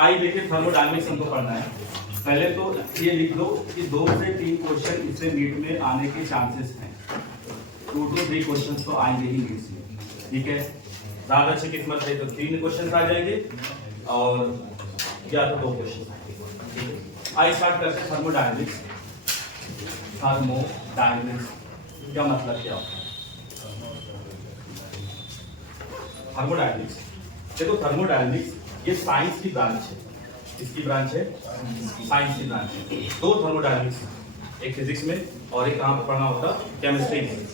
आई देखिए थर्मोडायनेमिक्स हमको पढ़ना है। पहले तो ये लिख लो कि 2 से 3 क्वेश्चन इससे नीट में आने के चांसेस हैं। 2 to 3 क्वेश्चन तो आएंगे ही नीट से, ठीक है। ज्यादा अच्छी किस्मत है तो 3 क्वेश्चन आ जाएंगे और या तो 2 क्वेश्चन आएंगे। आई स्टार्ट करते हैं थर्मोडायनेमिक्स। थर्मोडायनेमिक्स का मतलब क्या होता है? थर्मोडायनेमिक्स देखो, थर्मोडायनेमिक्स ये साइंस की ब्रांच है। किसकी ब्रांच है? साइंस की ब्रांच है। 2 थर्मोडायनेमिक्स, एक फिजिक्स में और एक कहाँ पर पढ़ना होता? केमिस्ट्री में।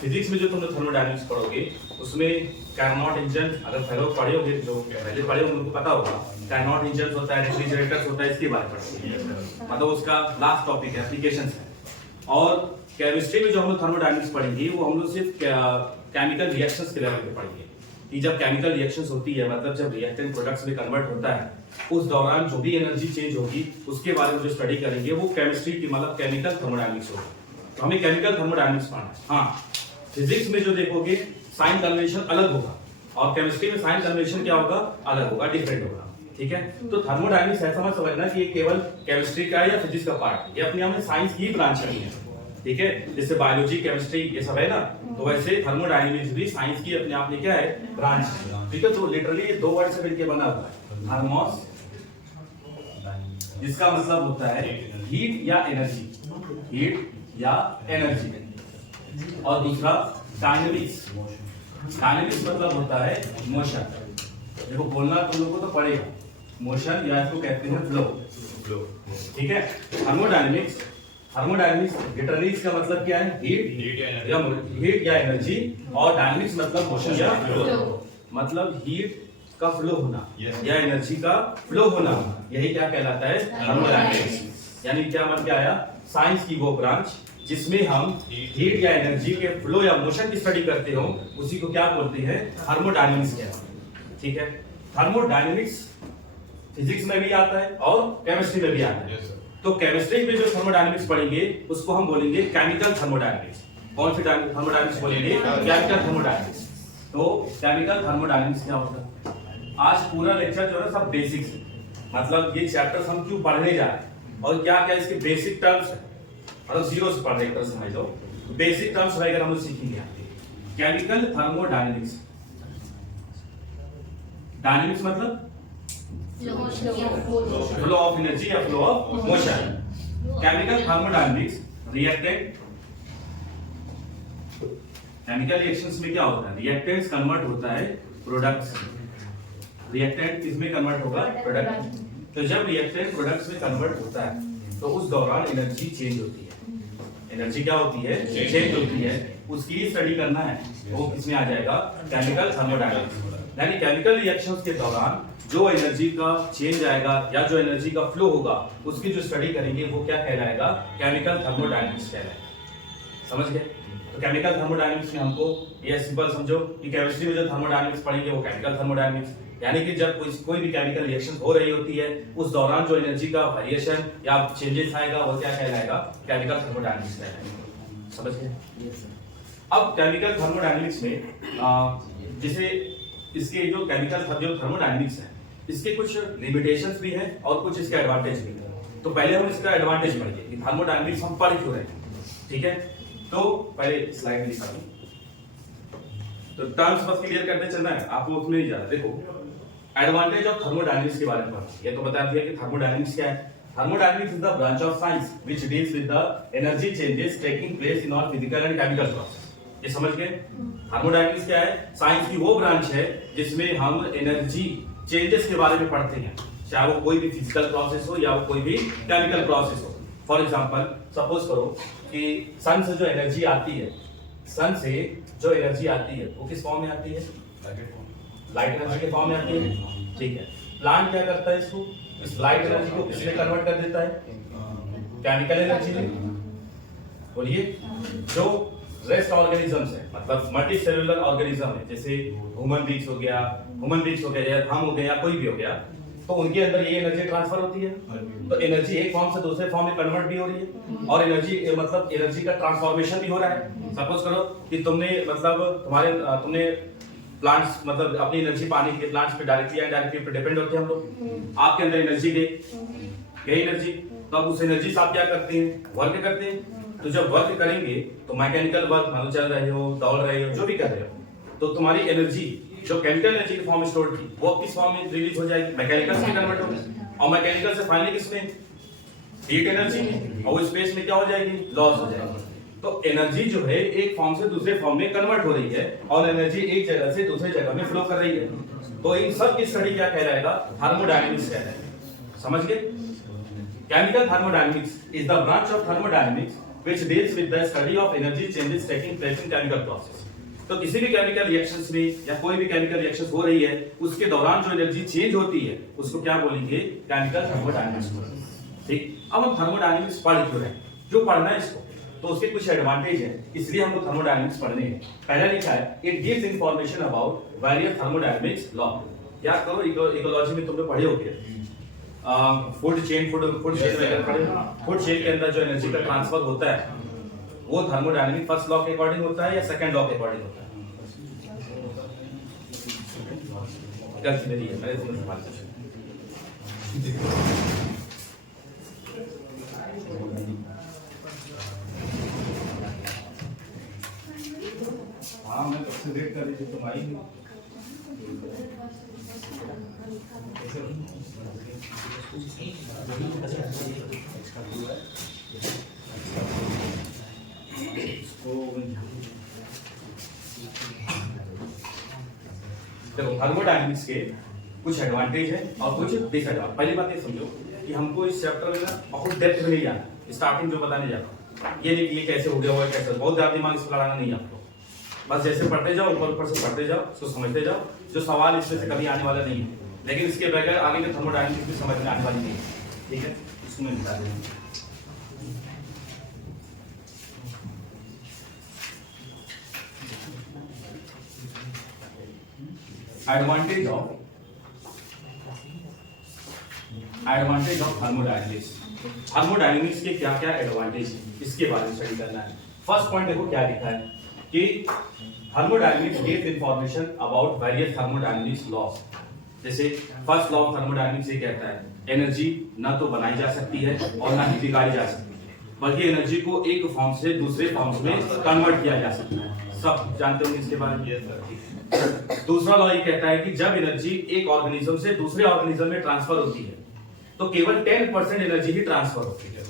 फिजिक्स में जो तुम लोग थर्मोडायनेमिक्स पढ़ोगे उसमें कार्नोट इंजन, अगर पहले पढ़े होगे, जो पहले पढ़े होंगे उनको पता होगा कार्नोट इंजन होता है, रेफ्रिजरेटर्स होता है, इसके बारे में पढ़ेंगे। मतलब उसका लास्ट टॉपिक है, एप्लीकेशंस है। और केमिस्ट्री में जो हम लोग थर्मोडायनेमिक्स पढ़ेंगे वो हम लोग सिर्फ केमिकल रिएक्शंस के लेवल पे पढ़ेंगे कि जब केमिकल रिएक्शंस होती है, मतलब जब रिएक्टेंट प्रोडक्ट्स में कन्वर्ट होता है, उस दौरान जो भी एनर्जी चेंज होगी उसके बारे में जो स्टडी करेंगे वो केमिस्ट्री की मतलब केमिकल थर्मोडायनेमिक्स होगा। तो हमें केमिकल थर्मोडायनेमिक्स पढ़ना है। हाँ, फिजिक्स में जो देखोगे साइन कन्वेंशन अलग होगा और केमिस्ट्री में साइन कन्वेंशन क्या होगा? अलग होगा, डिफरेंट होगा, ठीक है। तो थर्मोडायनेमिक्स ऐसा मत समझना कि ये केवल केमिस्ट्री का या फिजिक्स का पार्ट है, ये अपने आप में साइंस की ब्रांच है, ठीक है। जैसे बायोलॉजी, केमिस्ट्री ये सब है ना, तो वैसे थर्मोडायनेमिक्स भी साइंस की अपने आप में क्या है? ब्रांच है, ठीक है। तो लिटरली ये 2 वर्ड से मिलकर बना हुआ है। थर्मोस जिसका मतलब होता है हीट या एनर्जी, हीट या एनर्जी, और दूसरा डायनेमिक्स। डायनेमिक्स मतलब होता है मोशन। देखो बोलना तुम लोगों को तो पड़ेगा, मोशन या इसको कहते हैं फ्लो, ठीक है। थर्मोडायनेमिक्स, थर्मोडायनेमिक्स लिटरली इसका मतलब क्या है? हीट या एनर्जी, और डायनेमिक्स मतलब मोशन या फ्लो, मतलब हीट का फ्लो होना या एनर्जी का फ्लो होना, यही क्या कहलाता है? थर्मोडायनेमिक्स। यानी क्या मतलब क्या आया? साइंस की वो ब्रांच जिसमें हम हीट या एनर्जी के फ्लो या मोशन की स्टडी करते हो, उसी को क्या बोलते हैं? थर्मोडायनेमिक्स कहते हैं, ठीक है। थर्मोडायनेमिक्स फिजिक्स में भी आता है और केमिस्ट्री में भी आता है। तो केमिस्ट्री में जो थर्मोडायनेमिक्स पढ़ेंगे उसको हम बोलेंगे केमिकल थर्मोडायनेमिक्स। कौन सी थर्मोडायनेमिक्स बोलेंगे? Chemical thermodynamics. तो केमिकल थर्मोडायनेमिक्स क्या होता है? आज पूरा लेक्चर जो है सब बेसिक्स है, मतलब ये चैप्टर्स हम क्यों पढ़ने जा रहे हैं और क्या क्या इसके बेसिक टर्म्स है, मतलब जीरो से पढ़ रहे हैं, समझ लो बेसिक टर्म्स वगैरह हम लोग सीखेंगे। केमिकल थर्मोडायनेमिक्स, डायनेमिक्स मतलब फ्लो ऑफ एनर्जी या flow of motion. Chemical thermodynamics reactant, chemical reactions में क्या होता है? रिएक्टेंट्स कन्वर्ट होता है प्रोडक्ट्स, रिएक्टेंट किसमें कन्वर्ट होगा? प्रोडक्ट। तो जब रिएक्टेंट प्रोडक्ट्स में कन्वर्ट होता है तो उस दौरान एनर्जी चेंज होती है। एनर्जी क्या होती है? चेंज होती है। उसकी स्टडी करना है, वो किसमें आ जाएगा? Chemical thermodynamics. यानी केमिकल रिएक्शंस के दौरान जो एनर्जी का चेंज आएगा या जो एनर्जी का फ्लो होगा उसकी जो स्टडी करेंगे वो क्या कहलाएगा? केमिकल थर्मोडायनेमिक्स कहलाएगा। समझ गए? तो केमिकल थर्मोडायनेमिक्स में हमको ये सिंपल समझो कि केमिस्ट्री में जो थर्मोडायनेमिक्स पढ़ेंगे वो केमिकल थर्मोडायनेमिक्स, यानी कि जब कोई भी केमिकल रिएक्शन हो रही होती है उस दौरान जो एनर्जी का वेरिएशन या चेंजेस आएगा वो क्या कहलाएगा? केमिकल थर्मोडायनेमिक्स कहलाएगा। समझ गए? अब केमिकल थर्मोडायनेमिक्स में जैसे इसके जो केमिकल जो थर्मोडायनेमिक्स है इसके कुछ लिमिटेशंस भी हैं और कुछ इसके एडवांटेज भी हैं। तो पहले हम इसका एडवांटेज पढ़ेंगे कि थर्मोडायनेमिक्स हम पढ़ क्यों रहे हैं, ठीक है। तो पहले स्लाइड लिखा दूं, तो टर्म्स बस क्लियर करते चलना है, आपको उसमें नहीं जाना। देखो एडवांटेज ऑफ थर्मोडायनेमिक्स के बारे में पढ़ो। ये तो बता दिया कि थर्मोडायनेमिक्स क्या है। Thermodynamics is the branch of science which deals with the energy changes taking place in all physical and chemical process. ये समझ गए? थर्मोडायनेमिक्स क्या है? साइंस की वो ब्रांच है जिसमें हम एनर्जी चेंजेस के बारे में पढ़ते हैं, चाहे वो कोई भी फिजिकल प्रोसेस हो या वो कोई भी केमिकल प्रोसेस हो। फॉर एग्जांपल सपोज करो कि सन से जो एनर्जी आती है, सन से जो एनर्जी आती है वो किस फॉर्म में आती है? लाइट एनर्जी के फॉर्म में आती है, ठीक है। प्लांट क्या करता है? इसको, इस लाइट एनर्जी को किसमें कन्वर्ट कर देता है? केमिकल एनर्जी में। बोलिए, जो रेस्ट ऑर्गेनिजम्स है, मतलब मल्टी सेलुलर ऑर्गेनिज्म है, जैसे ह्यूमन बींग्स हो गया या हम हो गए या कोई भी हो गया, तो उनके अंदर ये एनर्जी ट्रांसफर होती है। तो एनर्जी एक फॉर्म से दूसरे फॉर्म में कन्वर्ट भी हो रही है और एनर्जी मतलब एनर्जी का ट्रांसफॉर्मेशन भी हो रहा है। सपोज करो कि तुमने मतलब तुमने प्लांट्स मतलब अपनी एनर्जी पानी के प्लांट्स पे डायरेक्टली या इनडायरेक्टली पे डिपेंड होते हैं हम लोग। आपके अंदर एनर्जी गई एनर्जी, तो अब उस एनर्जी से आप क्या करते हैं, वर्क करते हैं। तो जब वर्क करेंगे तो मैकेनिकल वर्क मान लो चल रहे हो, दौड़ रहे हो, जो भी कर रहे हो, तो तुम्हारी एनर्जी जो केमिकल एनर्जी की फॉर्म में स्टोर थी वो किस फॉर्म में रिलीज हो जाएगी, मैकेनिकल से कन्वर्ट होगी, और मैकेनिकल से फाइनली किसमें, हीट एनर्जी में, और स्पेस में क्या हो जाएगी, लॉस हो जाएगी। तो एनर्जी जो है एक फॉर्म से दूसरे फॉर्म में कन्वर्ट हो रही है और एनर्जी एक जगह से दूसरे जगह में फ्लो कर रही है। तो इन सब की स्टडी क्या कहलाएगा, थर्मोडायनेमिक्स कहलाएगा। समझ गए? Chemical thermodynamics is the branch of thermodynamics which deals with the study of energy changes taking place in chemical process. तो किसी भी केमिकल रिएक्शंस में या कोई भी केमिकल रिएक्शन हो रही है उसके दौरान जो एनर्जी चेंज होती है उसको क्या बोलेंगे, केमिकल थर्मोडायनेमिक्स। ठीक, अब हम थर्मोडायनेमिक्स पढ़ क्यों रहे हैं, जो पढ़ना है इसको, तो उसके कुछ एडवांटेज है, इसलिए हमको थर्मोडायनेमिक्स पढ़ने हैं। पहला लिखा है it gives information about various thermodynamics law. याद करो इकोलॉजी में तुमने पढ़े होंगे, फूड चेन वगैरह पढ़े। फूड चेन के अंदर जो एनर्जी का ट्रांसफर होता है वो थर्मोडायनेमिक फर्स्ट लॉ के अकॉर्डिंग होता है या सेकंड लॉ के अकॉर्डिंग होता है? गलती मेरी है, मैंने तुमसे सवाल पूछा। हाँ मैं कब से वेट कर रही थी, तुम आई नहीं। देखो थर्मोडायनेमिक्स के कुछ एडवांटेज है और कुछ डिसएडवांटेज। पहली बात ये समझो कि हमको इस चैप्टर में ना बहुत डेप्थ में नहीं जाना, स्टार्टिंग जो बताने जाता ये नहीं कि ये कैसे हो गया वो कैसे, बहुत ज्यादा दिमाग इसको लड़ाना नहीं है आपको। बस जैसे पढ़ते जाओ, ऊपर से पढ़ते जाओ, उसको समझते जाओ, जो सवाल इसमें से कभी आने वाला नहीं है, लेकिन इसके बगैर आगे के थर्मोडायनेमिक्स भी समझ में आने वाली नहीं है। ठीक है, इसको मैं बता दूंगा। Advantage of thermodynamics. थर्मोडायनेमिक्स के क्या क्या एडवांटेज है इसके बारे में स्टडी करना है। फर्स्ट पॉइंट देखो क्या लिखा है कि thermodynamics gives information about various thermodynamics laws. जैसे फर्स्ट लॉ ऑफ थर्मोडायनेमिक्स ये कहता है एनर्जी ना तो बनाई जा सकती है और ना ही बिगाड़ी जा सकती है, बल्कि एनर्जी को एक फॉर्म से दूसरे फॉर्म में कन्वर्ट किया जा सकता है। सब जानते होंगे इसके बारे में। दूसरा लॉ ये कहता है कि जब एनर्जी एक ऑर्गेनिज्म से दूसरे ऑर्गेनिज्म में ट्रांसफर होती है तो केवल 10% एनर्जी ही ट्रांसफर होती है,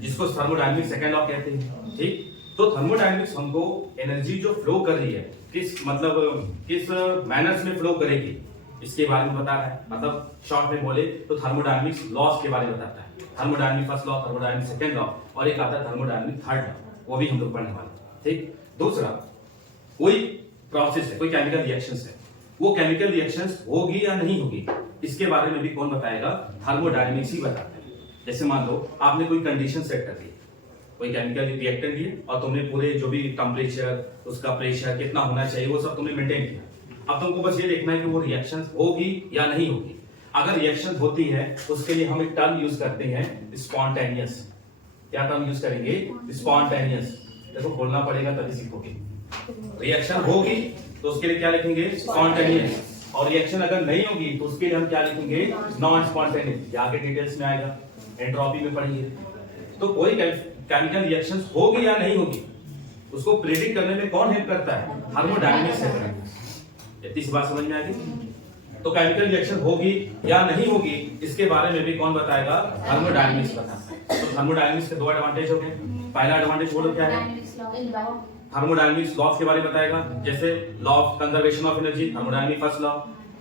जिसको थर्मोडायनेमिक्स सेकंड लॉ कहते हैं। ठीक, तो थर्मोडायनेमिक्स हमको एनर्जी जो फ्लो कर रही है किस मैनर्स में फ्लो करेगी इसके बारे में बता रहा है। मतलब शॉर्ट में बोले तो थर्मोडायनेमिक्स लॉज के बारे में बताता है। Thermodynamic first law, thermodynamic second law और एक आता है थर्मोडायनेमिक थर्ड लॉ, वो भी हम लोग पढ़ने वाले। ठीक, दूसरा कोई प्रोसेस है, कोई केमिकल रिएक्शंस है, वो केमिकल रिएक्शंस होगी या नहीं होगी इसके बारे में भी कौन बताएगा, थर्मोडायनेमिक्स ही बताता है। जैसे मान लो आपने कोई कंडीशन सेट कर दी, कोई केमिकल रिएक्टेंट लिए और तुमने पूरे जो भी टेम्परेचर, उसका प्रेशर कितना होना चाहिए वो सब तुमने मेंटेन किया। अब तुमको बस ये देखना है कि वो रिएक्शन होगी या नहीं होगी। अगर रिएक्शन होती है उसके लिए हम एक टर्म यूज करते हैं स्पॉन्टेनियस। क्या टर्म यूज करेंगे, स्पॉन्टेनियस। देखो बोलना पड़ेगा तभी सीखोगे। रिएक्शन होगी तो उसके लिए क्या लिखेंगे, स्पॉन्टेनियस, और रिएक्शन अगर नहीं होगी तो उसके लिए हम क्या लिखेंगे, नॉन स्पॉन्टेनियस। आगे डिटेल्स में आएगा, एंट्रोपी में पढ़िए। तो कोई केमिकल रिएक्शंस होगी या नहीं होगी उसको प्रेडिक्ट करने में कौन हेल्प करता है, थर्मोडायनेमिक्स है। इतनी सी बात समझ में आ गई। तो केमिकल रिएक्शन होगी या नहीं होगी इसके बारे में भी कौन बताएगा, थर्मोडायनेमिक्स बताता है। तो थर्मोडायनेमिक्स के दो एडवांटेज हो गए। पहला एडवांटेज बोलो क्या है, थर्मोडायनेमिक्स लॉज के बारे में बताएगा। जैसे law of conservation of energy, thermodynamic first law,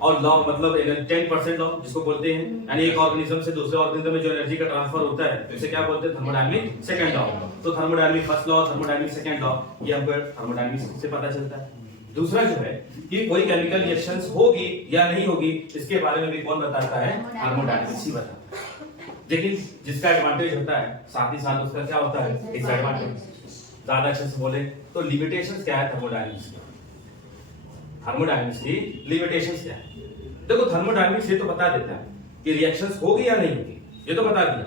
और लॉ मतलब 10% लॉ जिसको बोलते हैं, यानी एक ऑर्गेनिज्म से दूसरे ऑर्गेनिज्म में जो एनर्जी का ट्रांसफर होता है उसे क्या बोलते हैं, थर्मोडायनेमिक सेकंड लॉ। तो thermodynamic first law, thermodynamic second law, ये हमको थर्मोडायनेमिक्स से पता चलता है। दूसरा जो है कि कोई केमिकल रिएक्शंस होगी या नहीं होगी इसके बारे में भी कौन बताता है, थर्मोडायनेमिक्स ही बताता है। लेकिन जिसका एडवांटेज होता है साथ ही साथ उसका क्या होता है, डिसएडवांटेज। ज्यादा अच्छे से बोले तो लिमिटेशंस क्या है थर्मोडायनेमिक्स की, थर्मोडायनेमिक्स की लिमिटेशंस क्या है। देखो थर्मोडायनेमिक्स ये तो बता देता है कि रिएक्शंस होगी या नहीं होगी, ये तो बता दिया,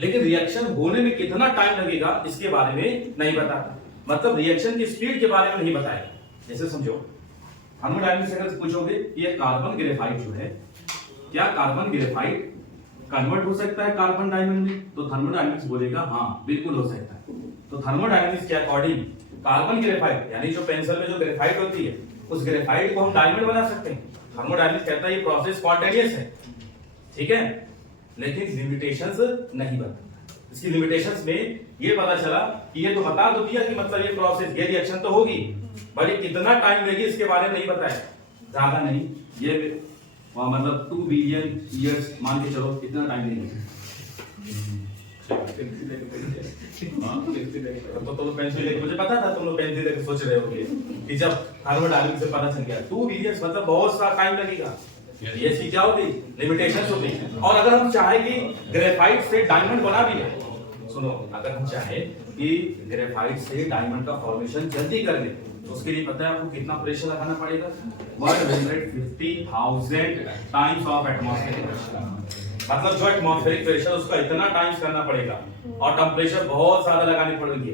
लेकिन रिएक्शन होने में कितना टाइम लगेगा इसके बारे में नहीं बताता। मतलब रिएक्शन की स्पीड के बारे में नहीं बताएगा। जैसे समझो थर्मोडायनेमिक्स अगर पूछोगे ये कार्बन ग्रेफाइट जो है, क्या कार्बन ग्रेफाइट कन्वर्ट हो सकता है कार्बन डायमंड में? तो थर्मोडायनेमिक्स बोलेगा हाँ बिल्कुल हो सकता है। तो थर्मोडायनेमिक्स के अकॉर्डिंग कार्बन ग्रेफाइट यानी जो पेंसिल में जो ग्रेफाइट होती है उस ग्रेफाइट को हम डायमंड बना सकते हैं। थर्मोडायनेमिक्स कहता है ये प्रोसेस स्पॉन्टेनियस है, ठीक है, लेकिन लिमिटेशंस नहीं बताता। इसकी लिमिटेशंस में ये पता चला कि ये तो बता तो दिया कि मतलब ये प्रोसेस ये रिएक्शन तो होगी, बट ये कितना टाइम लेगी इसके बारे में नहीं बताया, ज्यादा नहीं, ये मतलब 2 बिलियन ईयर्स मान के चलो कितना टाइम लेगी। तो तुम पेंसिल लेके, मुझे पता था तुम लोग पेंसिल लेके सोच रहे होगे कि जब थर्मोडायनेमिक्स से पता चल गया 2 बिलियन मतलब बहुत सा टाइम लगेगा। ये चीज क्या होती लिमिटेशंस होती है। और अगर हम चाहें कि ग्रेफाइट से डायमंड बना भी है, सुनो, अगर हम चाहें कि ग्रेफाइट से डायमंड का फॉर्मेशन जल्दी कर ले तो उसके लिए पता है आपको कितना प्रेशर लगाना पड़ेगा? 150,000 टाइम्स ऑफ एटमॉस्फेरिक प्रेशर। मतलब जो एटमॉस्फेरिक प्रेशर उसका इतना टाइम्स करना पड़ेगा और टेंपरेचर बहुत ज्यादा लगानी पड़ेगी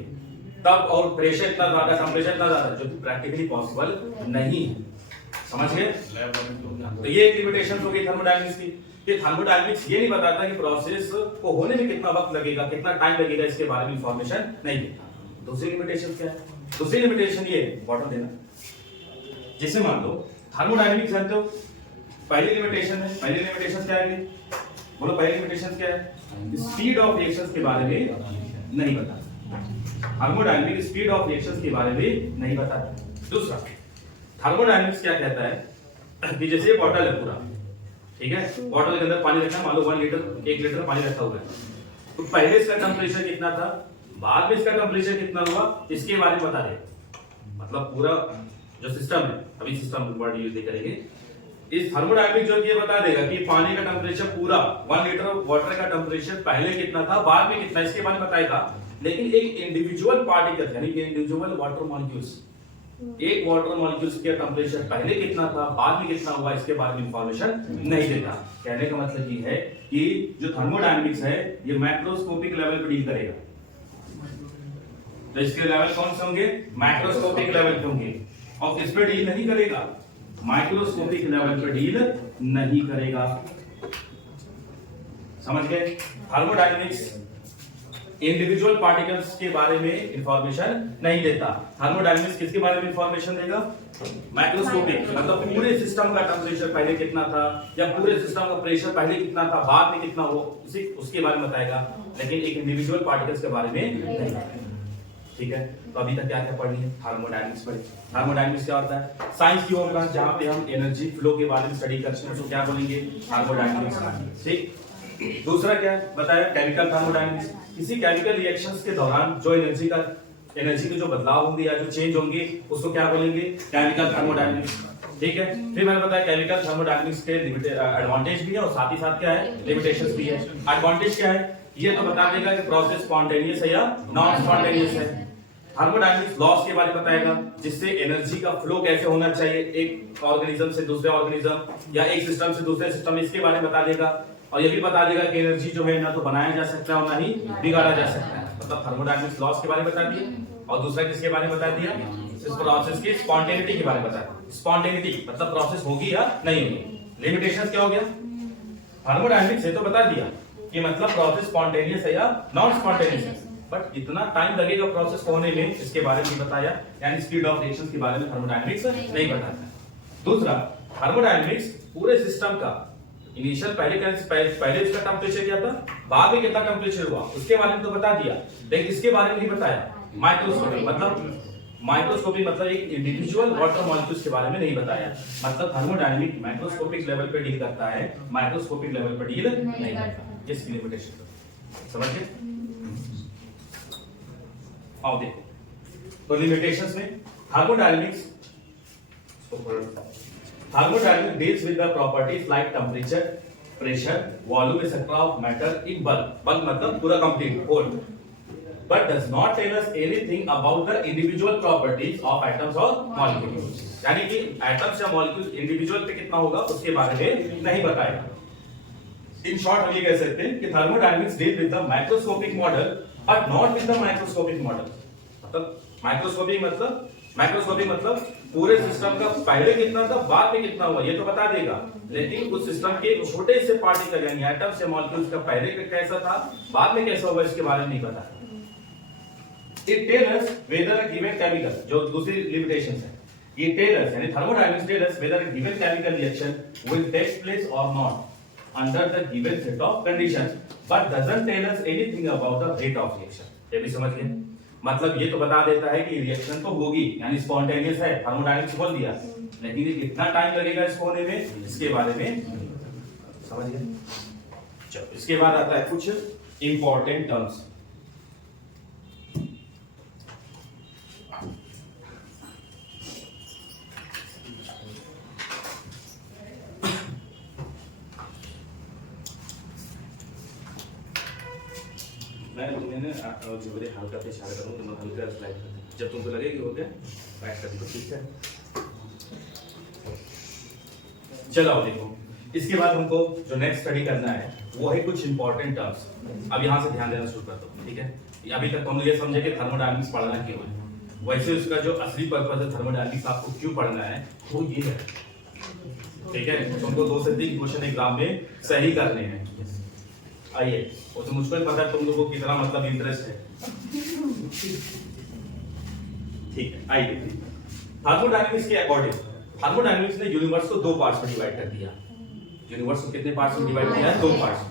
तब, और प्रेशर इतना ज्यादा, टेंपरेचर इतना ज्यादा, जो कि प्रैक्टिकली पॉसिबल नहीं है। समझ गए? तो ये एक लिमिटेशन हो गई थर्मोडायनेमिक्स की कि थर्मोडायनेमिक्स ये नहीं बताता कि प्रोसेस को होने में कितना वक्त लगेगा, कितना टाइम लगेगा, इसके बारे में इंफॉर्मेशन नहीं देता। दूसरी लिमिटेशन क्या है? दूसरी लिमिटेशन ये बॉटम देना, जैसे मान लो थर्मोडायनेमिक्स जानते हो, पहली लिमिटेशन है, पहली लिमिटेशन क्या है? बोलो पहली लिमिटेशन क्या है? स्पीड ऑफ रिएक्शंस के बारे में नहीं बताता। थर्मोडायनेमिक स्पीड ऑफ रिएक्शंस के बारे में नहीं बताता। दूसरा, थर्मोडायनेमिक्स क्या कहता है कि जैसे ये बॉटल है पूरा, ठीक है, बॉटल के अंदर पानी रखना है, मान लो 1 लीटर पानी रखा हुआ है, तो पहले इसका टेंपरेचर कितना था, बाद में इसका टेंपरेचर कितना हुआ, इसके बारे में बता दे। मतलब पूरा जो सिस्टम है, अभी सिस्टम वर्ड यूज करेंगे, इस थर्मोडायनेमिक जो ये बता देगा कि पानी का टेंपरेचर पूरा 1 लीटर वाटर का टेंपरेचर पहले कितना था, बाद में कितना, इसके बारे में बताएगा। लेकिन एक इंडिविजुअल पार्टिकल यानी कि इंडिविजुअल वाटर मॉलिक्यूल्स, एक वाटर मॉलिक्यूल्स के टेंपरेचर पहले कितना था, बाद में कितना हुआ, इसके बारे में इंफॉर्मेशन नहीं देता। कहने का मतलब ये है कि जो थर्मोडायनेमिक्स है ये मैक्रोस्कोपिक लेवल पर डील करेगा। तो इसके लेवल कौन से होंगे? मैक्रोस्कोपिक लेवल पे होंगे, और इस पे डील नहीं करेगा, माइक्रोस्कोपिक लेवल पे डील नहीं करेगा। समझ गए? थर्मोडायनेमिक्स इंडिविजुअल पार्टिकल्स के बारे में इंफॉर्मेशन नहीं देता। थर्मोडायनेमिक्स किसके बारे में इंफॉर्मेशन देगा? मैक्रोस्कोपिक, मतलब पूरे सिस्टम का टेंपरेचर पहले कितना था या पूरे सिस्टम का प्रेशर पहले कितना था, बाद में कितना हो, उसके बारे में बताएगा, लेकिन एक इंडिविजुअल पार्टिकल्स के बारे में नहीं। ठीक है, तो अभी तक क्या क्या पढ़ लिए? थर्मोडायनेमिक्स पढ़ी। थर्मोडायनेमिक्स क्या होता है? साइंस की होगा जहां पे हम एनर्जी फ्लो के बारे में स्टडी करते हैं, तो क्या बोलेंगे? थर्मोडायनेमिक्स। ठीक, दूसरा क्या बताया? Chemical thermodynamics. किसी केमिकल रिएक्शंस के दौरान जो एनर्जी के जो बदलाव होंगे या जो चेंज होंगे उसको क्या बोलेंगे? Chemical thermodynamics. ठीक है, फिर मैंने बताया केमिकल थर्मोडायनेमिक्स के एडवांटेज भी है और साथ ही साथ क्या है? लिमिटेशंस भी है। एडवांटेज क्या है? ये तो बता देगा कि प्रोसेस स्पॉन्टेनियस है या नॉन स्पॉन्टेनियस है। थर्मोडायनेमिक्स लॉस के बारे में बताएगा, जिससे एनर्जी का फ्लो कैसे होना चाहिए एक ऑर्गेनिज्म से दूसरे ऑर्गेनिज्म या एक सिस्टम से दूसरे सिस्टम, इसके बारे में बता देगा। और ये भी बता देगा कि एनर्जी जो है ना तो बनाया जा सकता है और ना ही बिगाड़ा जा सकता है। मतलब थर्मोडायनेमिक्स लॉस के बारे में बता दिया। और दूसरा किसके बारे में बता दिया? इस प्रोसेस की स्पॉन्टेनिटी के बारे में बता दिया। स्पॉन्टेनिटी मतलब प्रोसेस होगी या नहीं होगी। लिमिटेशंस क्या हो गया? थर्मोडायनेमिक्स से तो बता दिया कि मतलब प्रोसेस स्पॉन्टेनियस है या नॉन स्पॉन्टेनियस है, बट कितना टाइम लगेगा प्रोसेस को होने में, इसके बारे में बताया। यानी स्पीड ऑफ रिएक्शंस के बारे में थर्मोडायनेमिक्स नहीं बताता। दूसरा, थर्मोडायनेमिक्स पूरे सिस्टम का इनिशियल पहले इसका टेंपरेचर क्या था, बाद में कितना टेंपरेचर हुआ, उसके बारे में तो बता दिया, लेकिन इसके बारे में नहीं बताया। माइक्रोस्कोपिक मतलब एक इंडिविजुअल वाटर मॉलिक्यूल्स के बारे में नहीं बताया। मतलब थर्मोडायनेमिक माइक्रोस्कोपिक लेवल पे डील करता है, माइक्रोस्कोपिक लेवल पे डील नहीं करता। इसकी लिमिटेशन समझ गए? आओ देखो, तो लिमिटेशंस में thermodynamics deals with the properties like temperature, pressure, volume etc. of matter in bulk मतलब पूरा complete whole, but does not tell us anything about the individual properties of atoms or molecules। यानी कि atoms या molecules individual पे कितना होगा उसके बारे में नहीं बताएगा। In short हम ये कह सकते हैं कि thermodynamics deal with the macroscopic model but not with the microscopic model। मतलब माइक्रोस्कोपिक मतलब पूरे सिस्टम का पहले कितना था, बाद में कितना हुआ, ये तो बता देगा, लेकिन उस सिस्टम के छोटे से पार्टिकल यानी एटम से मॉलिक्यूल्स का पहले का कैसा था, बाद में कैसा होगा, इसके बारे में नहीं पता। It tells us whether a given chemical, जो दूसरी लिमिटेशंस है, ये tells यानी thermodynamics tells us whether a given chemical reaction will take place or not under the given set of conditions, but doesn't tell us anything about the rate of reaction। ये भी समझ गए, मतलब ये तो बता देता है कि रिएक्शन तो होगी यानी स्पॉन्टेनियस है, थर्मोडायनामिक्स बोल दिया, लेकिन ये कितना टाइम लगेगा इसको होने में, इसके बारे में समझ गए। चलो इसके बाद आता है कुछ इंपॉर्टेंट टर्म्स। मैं तुम्हें ना जो मेरे हल्का पे इशारा करूँ तो मैं हल्का स्लाइड कर दूँ, जब तुमको लगे कि हो गया बैठ कर दो, ठीक है। चलो अब देखो, इसके बाद हमको जो नेक्स्ट स्टडी करना है वो है कुछ इंपॉर्टेंट टर्म्स। अब यहाँ से ध्यान देना शुरू कर दो, ठीक है। अभी तक हम ये समझे कि थर्मोडायनामिक्स पढ़ना क्यों है, वैसे उसका जो असली पर्पस है थर्मोडायनामिक्स आपको क्यों पढ़ना है वो ये है, ठीक है। तुमको 2 से 3 क्वेश्चन एग्जाम में सही करने हैं। आइए, वो तो मुझको ही पता है तुम लोगों को कितना मतलब इंटरेस्ट है, ठीक है। आइए, थर्मोडायनामिक्स के अकॉर्डिंग थर्मोडायनामिक्स ने यूनिवर्स को 2 पार्ट्स में डिवाइड कर दिया। यूनिवर्स को कितने पार्ट्स में डिवाइड किया है, 2 पार्ट्स।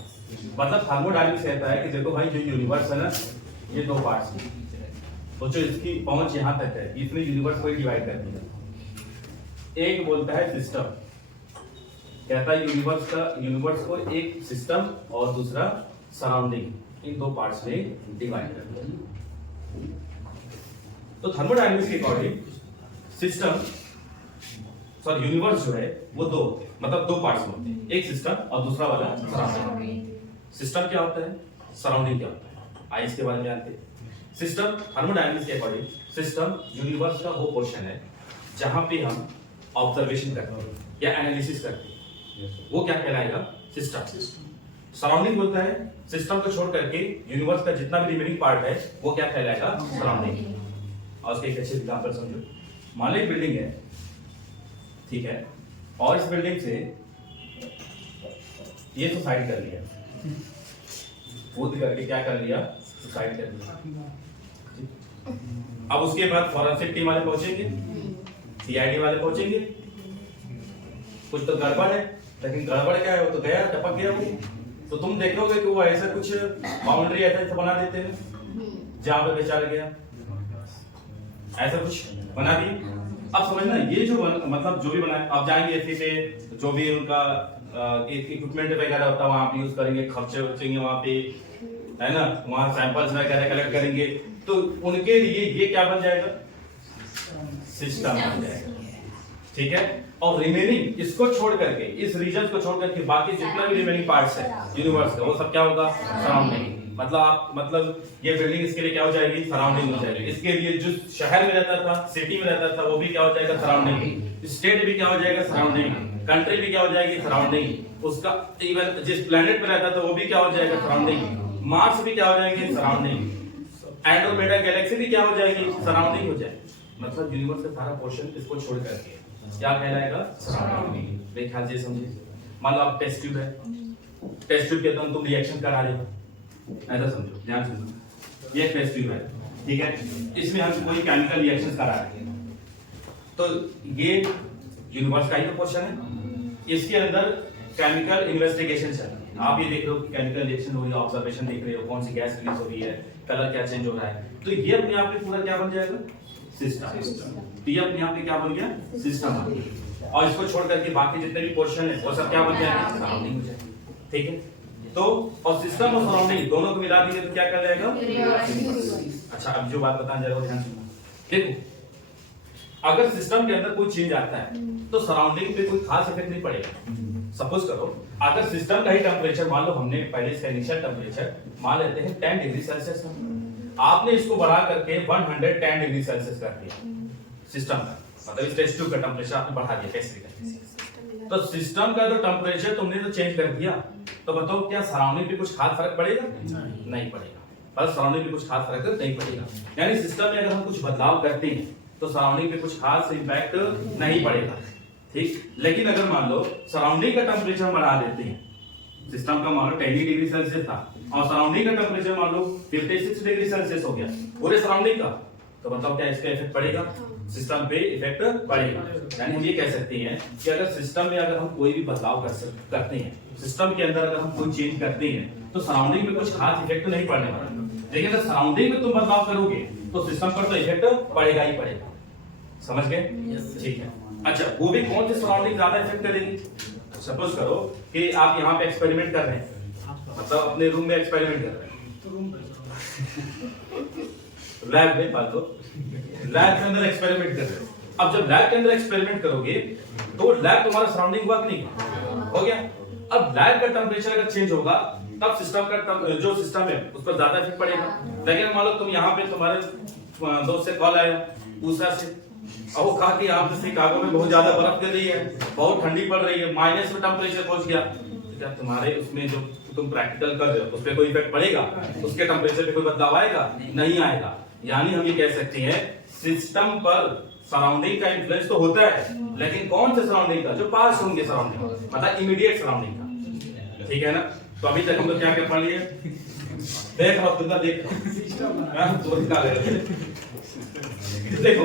मतलब थर्मोडायनामिक्स कहता है कि देखो भाई जो यूनिवर्स है ना ये 2 पार्ट्स में, तो जो इसकी पहुंच यहां तक है इसने यूनिवर्स को डिवाइड कर दिया। एक बोलता है सिस्टम, कहता है यूनिवर्स को एक सिस्टम और दूसरा सराउंडिंग, इन 2 पार्ट्स में डिवाइड कर दिया। तो थर्मोडायनामिक्स के अकॉर्डिंग सिस्टम यूनिवर्स जो है वो 2 मतलब 2 पार्ट्स में होते हैं, एक सिस्टम और दूसरा वाला सराउंडिंग। सिस्टम क्या होता है, सराउंडिंग क्या होता है, आइए इसके बारे में जानते हैं। सिस्टम थर्मोडायनामिक्स के अकॉर्डिंग सिस्टम यूनिवर्स का वो पोर्शन है जहां पे हम ऑब्जर्वेशन करते हैं या एनालिसिस करते हैं, वो क्या कहलाएगा, सिस्टम। सराउंडिंग बोलता है सिस्टम को छोड़ करके यूनिवर्स का जितना भी रिमेनिंग पार्ट है वो क्या कहलाएगा, सराउंडिंग। और उसके एक अच्छे एग्जांपल समझो, मान लो एक बिल्डिंग है, ठीक है, और इस बिल्डिंग से ये सुसाइड कर लिया, खुद करके क्या कर लिया, सुसाइड कर लिया। अब उसके बाद फॉरेंसिक टीम वाले पहुंचेंगे, सीआईडी वाले पहुंचेंगे, कुछ तो गड़बड़ है, लेकिन गड़बड़ क्या है, वो तो गया टपक गया वो, तो तुम देखोगे कि वो ऐसा कुछ बाउंड्री ऐसा बना देते हैं जहां पे बेचारा गया, ऐसा कुछ बना दिए। अब समझना ये जो मतलब जो भी बनाए, अब जाएंगे ऐसे पे जो भी उनका इक्विपमेंट वगैरह होता है वहां पे यूज करेंगे, खर्चे बचेंगे वहां पे, है ना, वहां सैंपल्स वगैरह कलेक्ट करेंगे, तो उनके लिए ये क्या बन जाएगा, सिस्टम बन जाएगा, ठीक है। और रिमेनिंग इसको छोड़ करके, इस रीजन को छोड़ करके बाकी जितना भी रिमेनिंग पार्ट्स है यूनिवर्स का वो सब क्या होगा, सराउंडिंग। मतलब ये बिल्डिंग इसके लिए क्या हो जाएगी, सराउंडिंग हो जाएगी। इसके लिए जो शहर में रहता था, सिटी में रहता था, वो भी क्या हो जाएगा, सराउंडिंग। स्टेट भी क्या हो जाएगा, सराउंडिंग। कंट्री भी क्या हो जाएगी, सराउंडिंग। उसका इवन जिस प्लेनेट पे रहता था वो भी क्या हो जाएगा, सराउंडिंग। मार्स भी क्या हो जाएगी, सराउंडिंग। एंड्रोमेडा गैलेक्सी भी क्या हो जाएगी, सराउंडिंग हो जाएगी। मतलब यूनिवर्स का सारा पोर्शन इसको छोड़ करके क्या कहलाएगा, सराउंडिंग। मेरे ख्याल से समझिए, मान लो आप टेस्ट ट्यूब है, टेस्ट ट्यूब के अंदर तुम रिएक्शन करा रहे हो, ऐसा समझो, ध्यान सुनो, ये टेस्ट ट्यूब है, ठीक है, इसमें हम कोई केमिकल रिएक्शंस करा रहे हैं, तो ये यूनिवर्स का ही तो पोर्शन है। इसके अंदर केमिकल इन्वेस्टिगेशन चल रहा है, आप ये देख रहे हो कि केमिकल रिएक्शन हो रही है, ऑब्जर्वेशन देख रहे हो, कौन सी गैस रिलीज हो रही है, कलर क्या चेंज हो रहा है, तो ये अपने आप में पूरा क्या बन जाएगा, सिस्टम। तो ये अपने आप में क्या बन गया, सिस्टम बन गया। और इसको छोड़ करके बाकी जितने भी पोर्शन है वो सब क्या बन जाएगा, सराउंडिंग हो जाएगी, ठीक है। तो और सिस्टम और सराउंडिंग दोनों को मिला दीजिए तो क्या कर जाएगा। अच्छा, अब जो बात बताने जा रहा हूं ध्यान सुनना। देखो, अगर सिस्टम के अंदर कोई चेंज आता है तो सराउंडिंग पे कोई खास इफेक्ट नहीं पड़ेगा। सपोज करो अगर सिस्टम का ही टेम्परेचर, मान लो हमने पहले इसका इनिशियल टेम्परेचर मान लेते हैं 10 डिग्री सेल्सियस, आपने इसको बढ़ा करके 110 डिग्री सेल्सियस कर दिया सिस्टम का, मतलब इस टेस्ट ट्यूब का टेम्परेचर आपने बढ़ा दिया कैसे करके, तो सिस्टम का जो टेम्परेचर तुमने तो चेंज कर दिया, तो बताओ क्या सराउंडिंग पे कुछ खास फर्क पड़ेगा, नहीं पड़ेगा। बस सराउंडिंग पे कुछ खास फर्क नहीं पड़ेगा। यानी सिस्टम में अगर हम कुछ बदलाव करते हैं तो सराउंडिंग पे कुछ खास इंपैक्ट नहीं पड़ेगा, ठीक। लेकिन अगर मान लो सराउंडिंग का टेम्परेचर बढ़ा देते हैं, सिस्टम का मान लो 10 डिग्री सेल्सियस था और सराउंडिंग का टेम्परेचर मान लो 56 डिग्री सेल्सियस हो गया पूरे सराउंडिंग का, तो बताओ क्या इसका इफेक्ट पड़ेगा, सिस्टम पे इफेक्ट पड़ेगा। यानी हम ये कह सकते हैं कि अगर सिस्टम में अगर हम कोई भी बदलाव करते हैं, सिस्टम के अंदर अगर हम कोई चेंज करते हैं तो सराउंडिंग में कुछ खास इफेक्ट नहीं पड़ने वाला, लेकिन अगर सराउंडिंग में तुम बदलाव करोगे तो सिस्टम पर तो इफेक्ट पड़ेगा ही पड़ेगा। समझ गए? ठीक है। अच्छा, वो भी कौन सी सराउंडिंग ज्यादा इफेक्ट करेगी? सपोज करो कि आप यहाँ पे एक्सपेरिमेंट कर रहे हैं, मतलब अपने रूम में एक्सपेरिमेंट कर रहे हैं, लैब में बात हो, लैब के अंदर एक्सपेरिमेंट कर रहे हो। अब जब लैब के अंदर एक्सपेरिमेंट करोगे तो लैब तुम्हारा सराउंडिंग वर्क नहीं हो गया। अब लैब का टेम्परेचर अगर चेंज होगा तब सिस्टम का जो सिस्टम है उस पर ज्यादा इफेक्ट पड़ेगा। लेकिन मान लो तुम यहाँ पे तुम्हारे दोस्त से कॉल आया दूसरा से, और वो कहा कि आप शिकागो में बहुत ज्यादा बर्फ गिर रही है, बहुत ठंडी पड़ रही है, माइनस में टेम्परेचर पहुंच गया, तो क्या तुम्हारे उसमें जो तुम प्रैक्टिकल कर रहे हो उस पर कोई इफेक्ट पड़ेगा? उसके टेम्परेचर पे कोई बदलाव आएगा? नहीं आएगा। यानी हम ये कह सकते हैं सिस्टम पर सराउंडिंग का इन्फ्लुएंस तो होता है, लेकिन कौन से सराउंडिंग का? जो पास होंगे सराउंडिंग, मतलब इमीडिएट सराउंडिंग का, ठीक है ना। तो अभी तक हम लोग क्या कर पा लिए, देख रहा हूं, देख देखो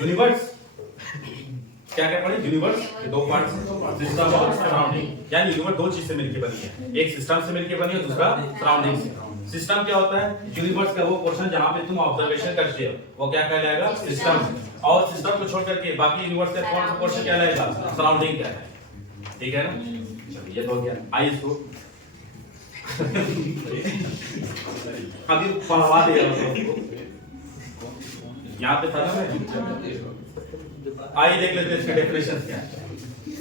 यूनिवर्स क्या क्या पढ़े, यूनिवर्स के दो पार्ट्स, सिस्टम और सराउंडिंग। यानी यूनिवर्स दो चीज से मिलकर बनी है, एक सिस्टम से मिलकर बनी है, दूसरा सराउंडिंग से। सिस्टम क्या होता है? यूनिवर्स का वो पोर्शन जहां पे तुम ऑब्जर्वेशन करते हो वो क्या कहलाएगा? सिस्टम। और सिस्टम को छोड़ करके बाकी यूनिवर्स का कौन सा पोर्शन कहलाएगा? सराउंडिंग कहलाएगा, ठीक है ना। चलिए ये तो हो गया। आइए इसको अभी पढ़वा देगा यहाँ पे था ना, आइए देख लेते हैं इसका डेफिनेशन क्या है।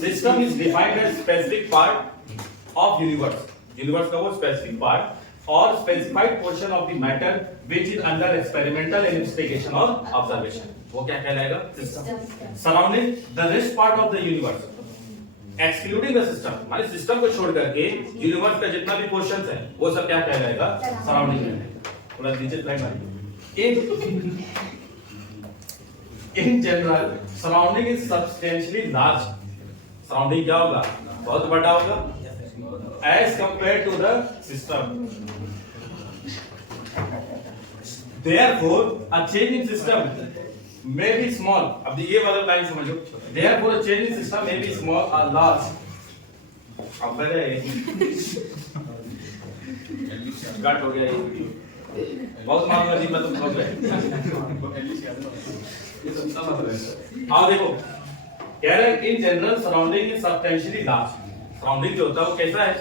System is defined as specific part of universe, universe का वो स्पेसिफिक पार्ट और specified portion of the matter which is under experimental investigation और ऑब्जर्वेशन, वो क्या कहलाएगा? System. Surrounding the rest part of the universe excluding the system, माने system को छोड़ करके यूनिवर्स का जितना भी पोर्शंस है वो सब क्या कहलाएगा? सराउंडिंग कहलाएगा। थोड़ा नीचे स्लाइड मारिए। In general, surrounding is substantially large. Surrounding क्या होगा? बहुत बड़ा होगा as compared to the system. Therefore, a change in system may be small. अब ये वाला लाइन समझो। Therefore, a change in system may be small or large. अब पहले कट हो गया ये। बहुत मालूम है मतलब हो गया। आओ देखो, कह रहा है in general surrounding is substantially large. Surrounding जो होता है वो कैसा है?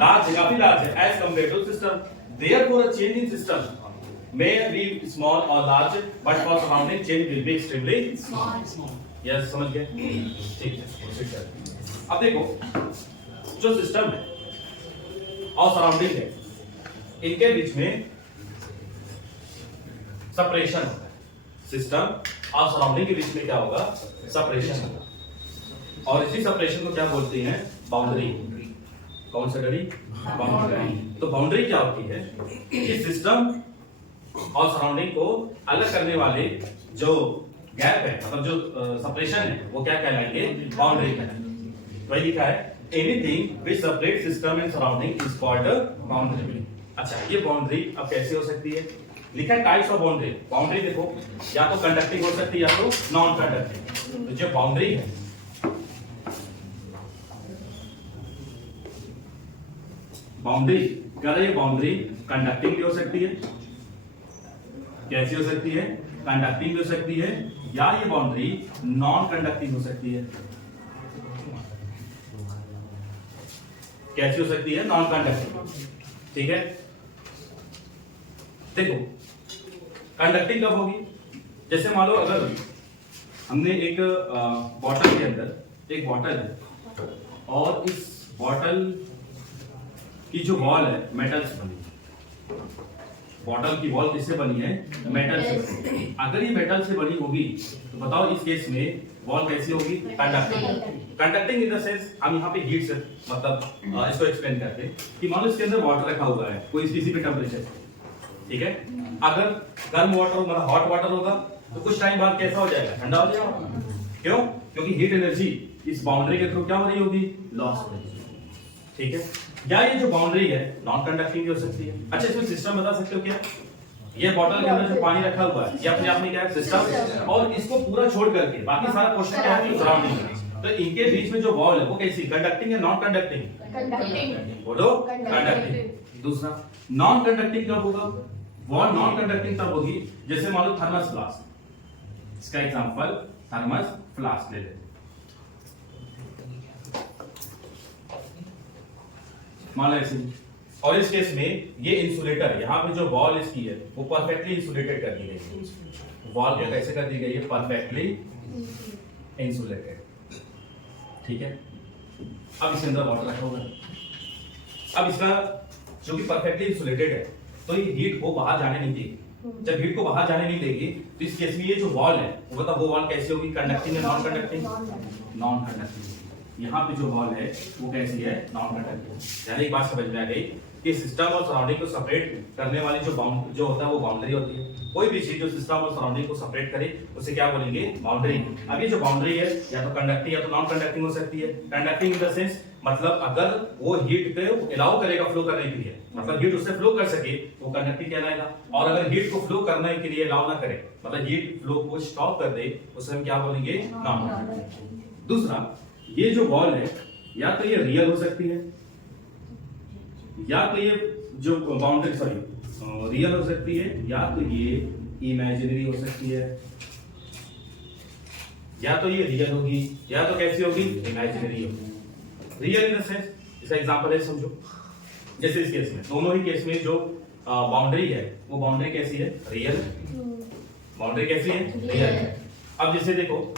लार्ज है, काफी लार्ज है as compare to system. Therefore a change in system may be small और large, but for surrounding change will be extremely small. Yes, समझ गए? ठीक है। अब देखो, जो सिस्टम है और सराउंडिंग है इनके बीच में सेपरेशन होता है। सिस्टम और सराउंडिंग के बीच में क्या होगा? सेपरेशन होगा। और इसी सेपरेशन को क्या बोलते हैं? बाउंड्री। कौन सा डरी? बाउंड्री। तो बाउंड्री क्या होती है कि सिस्टम और सराउंडिंग को अलग करने वाले जो गैप है, मतलब जो सेपरेशन है वो क्या कहलाएंगे? बाउंड्री कहलाएंगे। वही लिखा है anything which separates system and surrounding is called boundary. अच्छा, ये बाउंड्री अब कैसे हो सकती है? लिखा है टाइप्स ऑफ बाउंड्री। बाउंड्री देखो, या तो कंडक्टिंग हो सकती है या तो नॉन कंडक्टिंग। तो जो बाउंड्री है, बाउंड्री क्या है? ये बाउंड्री कंडक्टिंग भी हो सकती है। कैसी हो सकती है? कंडक्टिंग भी हो सकती है, या ये बाउंड्री नॉन कंडक्टिंग हो सकती है। कैसी हो सकती है? Non conducting. ठीक है, देखो कंडक्टिंग कब होगी? जैसे मान लो अगर हमने एक बॉटल के अंदर एक बॉटल है और इस बॉटल की जो वॉल है मेटल से बनी है। बॉटल की वॉल किससे बनी है? मेटल से बनी है। अगर ये मेटल से बनी होगी तो बताओ इस केस में वॉल कैसी होगी? Conducting. Conducting in the sense हम यहाँ पे हीट से मतलब इसको एक्सप्लेन करते हैं कि मान लो इसके अंदर वाटर रखा हुआ है कोई स्पेसिफिक टेम्परेचर, ठीक है। अगर गर्म वाटर मतलब हॉट वाटर होगा तो कुछ टाइम बाद कैसा हो जाएगा, ठंडा हो जाएगा। क्यों? क्योंकि हीट एनर्जी इस बाउंड्री के थ्रू क्या हो रही होगी, लॉस हो रही होगी। ठीक है, या ये जो बाउंड्री है नॉन कंडक्टिंग भी हो सकती है। अच्छा, इसमें सिस्टम बता सकते हो क्या? ये बॉटल के अंदर जो पानी रखा हुआ है ये अपने आप में क्या है, सिस्टम, और इसको पूरा छोड़ करके बाकी सारा क्वेश्चन क्या है, सराउंडिंग है। तो इनके बीच में जो वॉल है वो कैसी, कंडक्टिंग या नॉन कंडक्टिंग? कंडक्टिंग। बोलो, कंडक्टिंग। दूसरा, नॉन कंडक्टिंग कब होगा? वॉल नॉन कंडक्टिंग तब होगी जैसे मान लो थर्मस फ्लास्क, इसका एग्जांपल थर्मस फ्लास्क ले लेते। मान लो ऐसे, और इस केस में ये इंसुलेटर, यहाँ पे जो वॉल इसकी है वो परफेक्टली इंसुलेटेड कर दी गई है। वॉल को कैसे कर दी गई है, परफेक्टली इंसुलेटेड। ठीक है, अब इसके अंदर वाटर रखा होगा। अब इसका जो कि परफेक्टली इंसुलेटेड है तो ये हीट को बाहर जाने नहीं देगी। जब हीट को बाहर जाने नहीं देगी तो इस केस में ये जो वॉल है वो बता, वो वॉल कैसी होगी, कंडक्टिंग या नॉन कंडक्टिंग? Non conducting. यहाँ पे जो वॉल है वो कैसी है, नॉन कंडक्टिंग। यानी एक बात समझ में आ गई कि सिस्टम और सराउंडिंग को सेपरेट करने वाली जो होता है वो बाउंड्री होती है। कोई भी चीज जो सिस्टम और सराउंडिंग को सेपरेट करे उसे क्या बोलेंगे, बाउंड्री। अब ये जो बाउंड्री है या तो कंडक्टिंग या तो नॉन कंडक्टिंग हो सकती है। कंडक्टिंग इन द सेंस मतलब अगर वो हीट को अलाउ करेगा फ्लो करने के लिए, मतलब हीट उससे फ्लो कर सके वो कंडक्टिंग कहलाएगा। और अगर हीट को फ्लो करने के लिए अलाउ ना करे, मतलब हीट फ्लो को स्टॉप कर दे, उसे हम क्या बोलेंगे, नॉन कंडक्टिंग। दूसरा, ये जो वॉल है या तो ये रियल हो सकती है या तो ये जो बाउंड्री रियल हो सकती है या तो ये इमेजिनरी हो सकती है। या तो ये रियल होगी या तो कैसी होगी, इमेजिनरी होगी। रियल इन द सेंस, इसका एग्जांपल है समझो, जैसे इस केस में, दोनों ही केस में जो बाउंड्री है वो बाउंड्री कैसी है, रियल। बाउंड्री कैसी है, रियल है। अब जैसे देखो,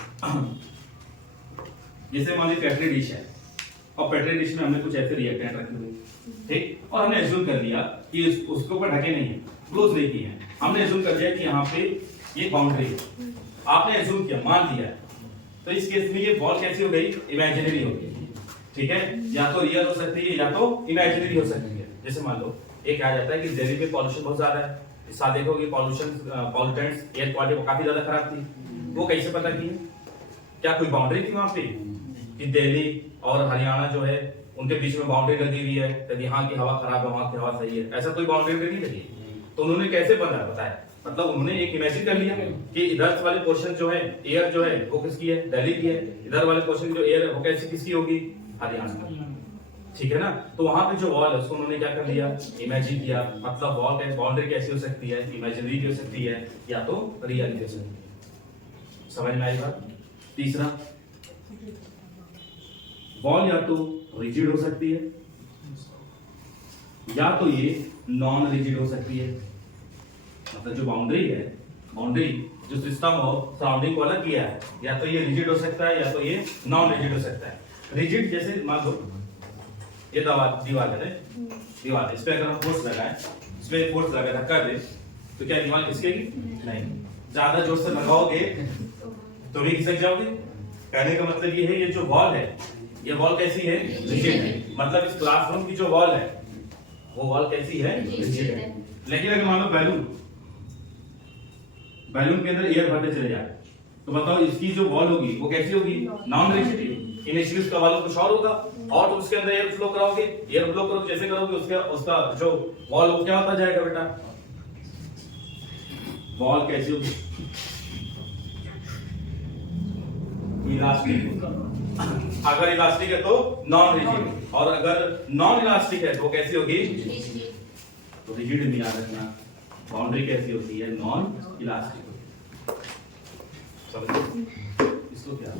जैसे मान लीजिए पेट्री डिश है और पेट्री डिश में हमने कुछ ऐसे रिएक्टेंट रखे हुए, ठीक, और हमने एज्यूम कर लिया कि उसके ऊपर ढके नहीं है, क्लोज नहीं किए हैं। हमने एज्यूम कर लिया कि यहाँ पे ये बाउंड्री है, आपने एज्यूम किया, मान लिया, तो इस केस में ये वॉल कैसी हो गई, इमेजिनरी हो गई। ठीक है, या तो रियल हो सकती है या तो इमेजिनरी हो सकती है। जैसे मान लो एक आ जाता है कि दिल्ली में पॉल्यूशन बहुत ज्यादा है, इस साल देखोगे पॉल्यूशन पॉल्यूटेंट्स एयर क्वालिटी काफी ज्यादा खराब थी, वो कैसे पता की, क्या कोई बाउंड्री थी वहां पे कि दिल्ली और हरियाणा जो है उनके बीच में बाउंड्री लगी हुई है, तो यहाँ की हवा खराब है वहां की हवा सही है, ऐसा कोई बाउंड्री नहीं लगी। तो उन्होंने कैसे बताया, मतलब उन्होंने एक इमेजिन कर लिया कि इधर वाले पोर्शन जो है एयर जो है वो किसकी है, दिल्ली की है, इधर वाले पोर्शन जो एयर है वो कैसी किसकी होगी, हरियाणा की। ठीक है ना, तो वहां पे जो वॉल है उसको उन्होंने क्या कर लिया, इमेजिन किया। मतलब वॉल कैसे, बाउंड्री कैसी हो सकती है, इमेजिनरी भी हो सकती है या तो रियल भी हो सकती है। समझ में आई बात। तीसरा, वॉल या तो रिजिड हो सकती है या तो ये नॉन रिजिड हो सकती है। मतलब जो बाउंड्री है, बाउंड्री जो सिस्टम और सराउंडिंग को अलग किया है, या तो ये रिजिड हो सकता है या तो ये नॉन रिजिड हो सकता है। रिजिड जैसे मान लो ये दीवार है, दीवार है, इस पे अगर हम फोर्स लगाएं, इसमें फोर्स लगा धक्का दे तो क्या दीवार खिसकेगी, नहीं। ज्यादा जोर से लगाओगे तो भी खिसक जाओगे। कहने का मतलब ये है, ये जो वॉल है, ये वॉल कैसी है, रिजिड है। मतलब इस क्लासरूम की जो वॉल है वो वॉल कैसी है, रिजिड है। लेकिन अगर मान लो बैलून के अंदर एयर भरते चले जाए तो बताओ इसकी जो वॉल होगी वो कैसी होगी, नॉन रिजिड। इनिशियली उसका वॉल कुछ और होगा और तो उसके अंदर एयर फ्लो कराओगे, एयर फ्लो करो जैसे करोगे उसका जो वॉल वो क्या होता जाएगा बेटा, वॉल कैसी होगी, इलास्टिक। अगर इलास्टिक है तो नॉन रिजिड, और अगर नॉन इलास्टिक है तो कैसी होगी, तो रिजिड में याद रखना। बाउंड्री कैसी होती है, नॉन इलास्टिक। समझो इसको क्या,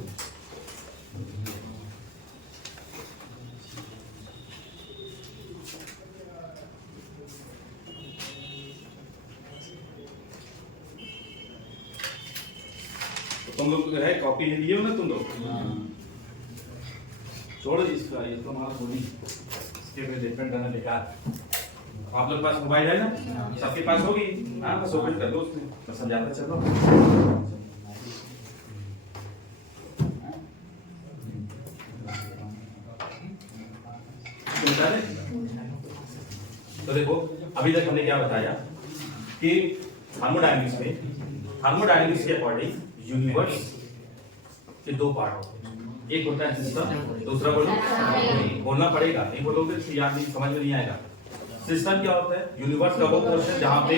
तुम लोग है कॉपी नहीं लिए हो ना तुम लोग, छोड़ो इसका, ये तो हमारा थोड़ी, इसके पे डिपेंड करना बेकार। आप लोग पास मोबाइल है ना, सबके पास होगी, हाँ बस ओपन कर दो उसमें, बस समझाता चलो। तो देखो अभी तक हमने क्या बताया कि थर्मोडायनेमिक्स में थर्मोडायनेमिक्स के अकॉर्डिंग यूनिवर्स के दो पार्ट होते हैं, एक होता है सिस्टम, दूसरा बोलना पड़ेगा, नहीं बोलोगे तो याद नहीं, समझ में नहीं आएगा। सिस्टम क्या होता है? यूनिवर्स का वो पोर्शन जहां पे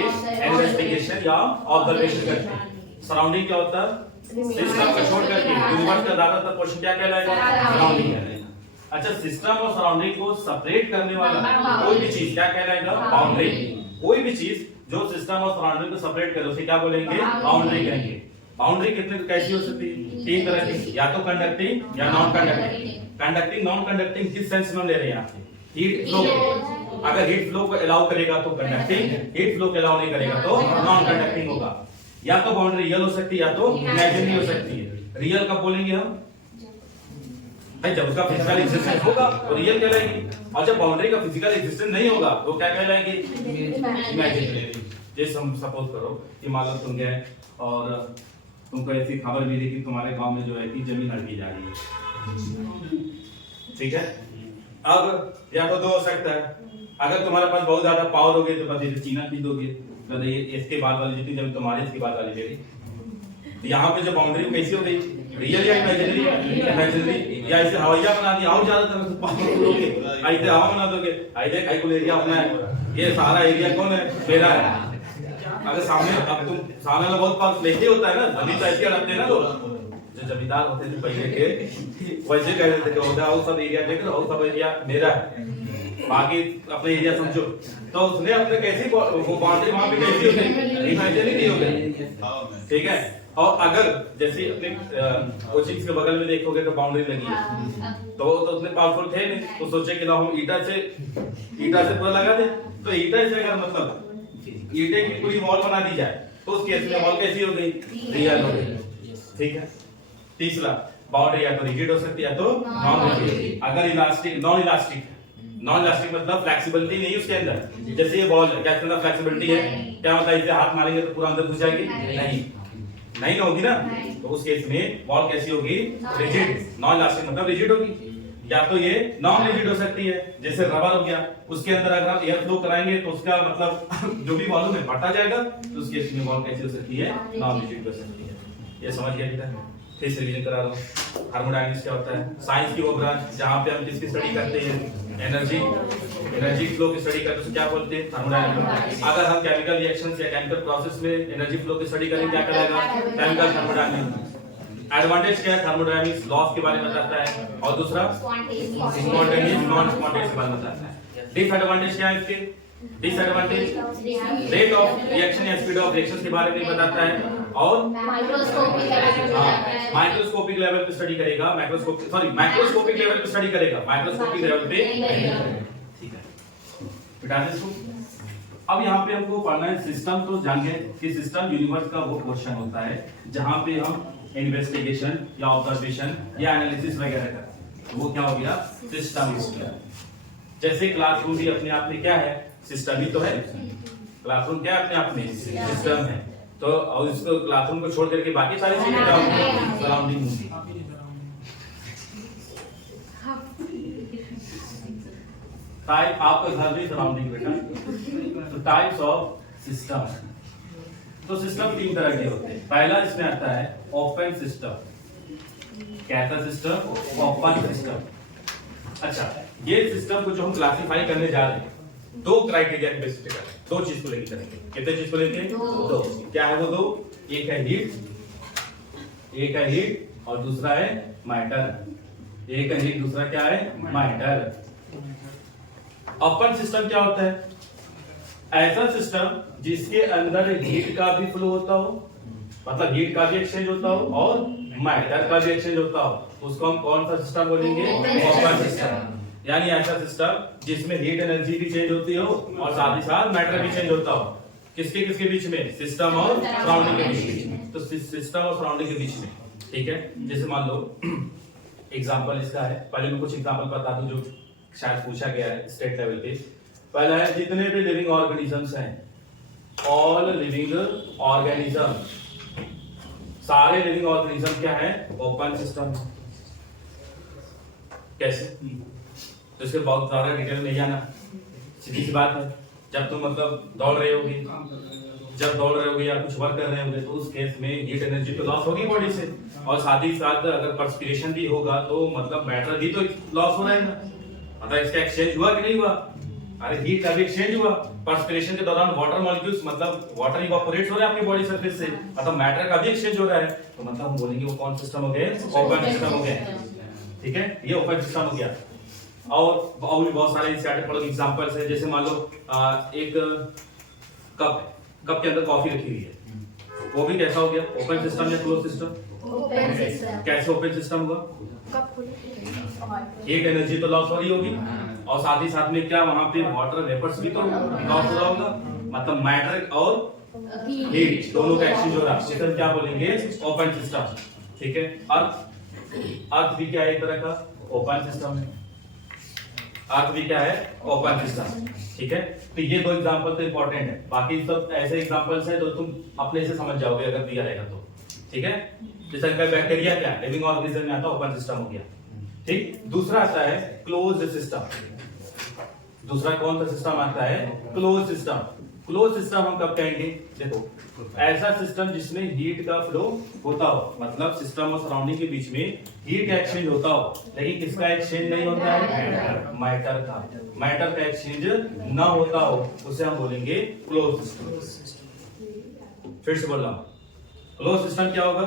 इन्वेस्टिगेशन या ऑब्जर्वेशन करते हैं। सराउंडिंग क्या होता है? सिस्टम को छोड़ करके यूनिवर्स का ज्यादातर पोर्शन क्या कहलाएगा? सराउंडिंग कहलाएगा। अच्छा, सिस्टम और सराउंडिंग को सेपरेट करने वाला कोई भी चीज क्या कहलाएगा? बाउंड्री। कोई भी चीज जो सिस्टम और सराउंडिंग को सेपरेट करे उसे क्या बोलेंगे? बाउंड्री कहेंगे। बाउंड्री कितने कैसी हो सकती है? तीन तरह की, या तो कंडक्टिंग या non conducting. Conducting non conducting किस सेंस में हम ले रहे हैं यहाँ पे? Heat flow. अगर हीट फ्लो को अलाउ करेगा तो कंडक्टिंग, हीट फ्लो को अलाउ नहीं करेगा तो नॉन कंडक्टिंग होगा। या तो बाउंड्री रियल हो सकती है या तो इमेजिनरी हो सकती है। रियल कब बोलेंगे हम? जब उसका फिजिकल एग्जिस्टेंस होगा तो रियल कहलाएगी, और जब बाउंड्री का फिजिकल एग्जिस्टेंस नहीं होगा तो क्या कहलाएगी? इमेजिनरी। जैसे हम सपोज करो कि मान लो तुम गए और तुमको ऐसी खबर मिली कि तुम्हारे गांव में जो है कि जमीन हड़पी जा रही है, ठीक है? अब या तो दो हो सकता है, अगर तुम्हारे पास बहुत ज्यादा पावर हो गई तो बस इसे चीना खींच दोगे, मतलब ये इसके बाद वाली जितनी जमीन तुम्हारी इसके बाद वाली ले ली। यहाँ पे जो बाउंड्री कैसी हो गई? रियल या इमेजिनरी? इमेजिनरी। या इसे हवाइया बना दिया और ज्यादा तरह से पावरफुल हो गए, ऐसे हवा बना दोगे, ऐसे काइकुल एरिया अपना है, ये सारा एरिया कौन है? मेरा है। अगर सामने अब तुम सामने में बहुत पास लेके होता है ना, जमीन तो ऐसे अड़पते हैं ना लोग, जो जमींदार होते थे पहले के वैसे कह रहे थे कि वो सब एरिया देख लो, वो सब एरिया मेरा है, बाकी अपने एरिया समझो। तो उसने अपने कैसी वो बाउंड्री वहां पे कैसी हो गई? इमेजिनरी हो गई, ठीक है? और अगर जैसे अपने कोचिंग के बगल में देखोगे तो बाउंड्री लगी है, तो उतने पावरफुल थे नहीं, तो सोचे कि ना हम ईटा से पूरा लगा दे। तो ईटा से अगर मतलब ईटे की पूरी वॉल बना दी जाए तो उस केस में वॉल कैसी हो गई? रियल हो गई, ठीक है? तीसरा, बाउंड्री या तो रिजिड हो सकती है या तो नॉन रिजिड। अगर इलास्टिक, नॉन इलास्टिक मतलब फ्लेक्सिबिलिटी नहीं उसके अंदर। जैसे ये बॉल है, क्या इसके अंदर फ्लेक्सिबिलिटी है? क्या मतलब इसे हाथ मारेंगे तो पूरा अंदर घुस जाएगी? नहीं होगी ना। तो उस केस में बॉल कैसी होगी? रिजिड। नॉन इलास्टिक मतलब रिजिड होगी। या तो ये नॉन रिजिड हो सकती है, जैसे रबर हो गया, उसके अंदर अगर हम एयर फ्लो कराएंगे तो उसका मतलब जो भी वॉल्यूम है बढ़ता जाएगा, तो उस केस में बॉल कैसी हो सकती है? नॉन रिजिड हो सकती है। ये समझ गया बेटा? फिर से रिवीजन करा रहा हूँ। थर्मोडायनेमिक्स क्या होता है? साइंस की वो ब्रांच जहाँ पे हम किसकी स्टडी करते हैं? एनर्जी फ्लो की स्टडी करते हैं, क्या बोलते हैं? थर्मोडायनेमिक्स। अगर हम केमिकल रिएक्शंस या केमिकल प्रोसेस में एनर्जी फ्लो की स्टडी करेंगे, क्या कहलाएगा? Chemical thermodynamics. एडवांटेज क्या है? थर्मोडायनेमिक्स लॉस के बारे में बताता है, और दूसरा स्पॉन्टेनियस नॉन स्पॉन्टेनियस के बारे में बताता है। डिसएडवांटेज क्या है इसके? डिसएडवांटेज रेट ऑफ रिएक्शन या स्पीड ऑफ रिएक्शन के बारे में बताता है, और माइक्रोस्कोपिक लेवल पे स्टडी करेगा, मैक्रोस्कोपिक लेवल पे स्टडी करेगा, माइक्रोस्कोपिक लेवल पे, ठीक है? बेटा इसको अब यहाँ पे हमको पढ़ना है सिस्टम। तो जान गए कि सिस्टम यूनिवर्स का वो पोर्शन होता है जहाँ पे हम इन्वेस्टिगेशन या ऑब्जर्वेशन या एनालिसिस वगैरह करते हैं, तो वो क्या हो गया? सिस्टम। जैसे क्लासरूम भी अपने आप में क्या है? सिस्टम ही तो है। क्लासरूम क्या अपने आप में? सिस्टम है। तो और इसको क्लासरूम को छोड़ करके बाकी सारी चीजें क्या होंगी? सराउंडिंग होंगी। टाइप आपका घर भी सराउंडिंग बेटा। तो टाइप्स ऑफ सिस्टम, तो सिस्टम तीन तरह के होते हैं। पहला इसमें आता है ओपन सिस्टम। कैसा सिस्टम? Open system. अच्छा, ये सिस्टम को जो हम क्लासिफाई करने जा रहे हैं, दो क्राइटेरिया के बेसिस पे करें, दो चीज को लेकर करेंगे। कितने चीज को लेके? दो। क्या है वो दो? एक है हीट और दूसरा है मैटर। एक है हीट, दूसरा क्या है? मैटर। ओपन सिस्टम क्या होता है? ऐसा सिस्टम जिसके अंदर हीट का भी फ्लो होता हो, मतलब हीट का भी एक्सचेंज होता हो और मैटर का भी एक्सचेंज होता हो, उसको हम कौन सा सिस्टम बोलेंगे? Open system. यानी ऐसा सिस्टम जिसमें हीट एनर्जी भी चेंज होती हो और साथ ही साथ मैटर भी चेंज होता हो। किसके किसके बीच में? सिस्टम और सराउंडिंग के बीच में। तो सिस्टम और सराउंडिंग के बीच में, ठीक है? जैसे मान लो एग्जांपल इसका है, पहले मैं कुछ एग्जांपल बता दूं जो शायद पूछा गया है स्टेट लेवल पे। पहला है जितने भी लिविंग ऑर्गेनिजम्स हैं, ऑल लिविंग ऑर्गेनिज्म, सारे लिविंग ऑर्गेनिज्म क्या है? Open system. कैसे? तो इसके बहुत ज्यादा डिटेल में नहीं जाना, सीधी सी बात है। जब तुम मतलब दौड़ रहे होगे जब दौड़ रहे होगे या कुछ वर्क कर रहे होगे तो उस केस में हीट एनर्जी तो लॉस होगी बॉडी से, और साथ ही साथ अगर पर्सपिरेशन भी होगा तो मतलब मैटर भी तो लॉस हो रहा है ना, मतलब इसका एक्सचेंज हुआ कि नहीं हुआ? अरे हीट का भी एक्सचेंज हुआ पर्सपिरेशन के दौरान, वाटर मॉलिक्यूल्स मतलब वाटर इवापोरेट हो रहा है आपकी बॉडी सरफेस से, मतलब मैटर का भी एक्सचेंज हो रहा है, तो मतलब हम बोलेंगे वो कौन सिस्टम हो गया? ओपन सिस्टम हो गया। ठीक है, ये ओपन सिस्टम हो गया। और भी बहुत सारे स्टैटिक एग्जांपल्स है, जैसे मान लो एक कप के अंदर कॉफी रखी हुई है, वो भी कैसा हो गया? ओपन सिस्टम या क्लोज सिस्टम? Open system. कैसे ओपन सिस्टम हुआ? कप खुली, हीट एनर्जी तो लॉस हो रही होगी, और साथ ही साथ में क्या वहां पे वाटर वेपर्स भी तो लॉस हो रहा होगा, मतलब मैटर और हीट दोनों का एक्सचेंज हो रहा है, इसे क्या बोलेंगे? Open system. ठीक है, अर्थ भी क्या है? एक तरह का ओपन सिस्टम है, अर्थ भी क्या है? Open system. ठीक है, तो ये दो एग्जांपल तो इंपॉर्टेंट है, बाकी सब ऐसे एग्जांपल्स है जो तुम अपने से समझ जाओगे अगर दिया रहेगा तो। ठीक है, जैसे बैक्टीरिया क्या है? लिविंग ऑर्गेनिज्म में आता है, ओपन सिस्टम हो गया। ठीक, दूसरा आता है क्लोज्ड सिस्टम। दूसरा कौन सा सिस्टम आता है? Close system. क्लोज सिस्टम हम कब कहेंगे? देखो, ऐसा सिस्टम जिसमें हीट का फ्लो होता हो, मतलब सिस्टम और सराउंडिंग के बीच में हीट एक्सचेंज होता हो, लेकिन किसका एक्सचेंज नहीं होता है? मैटर का। मैटर का एक्सचेंज ना होता हो उसे हम बोलेंगे क्लोज सिस्टम। फिर से बोल रहा हूं, क्लोज सिस्टम क्या होगा?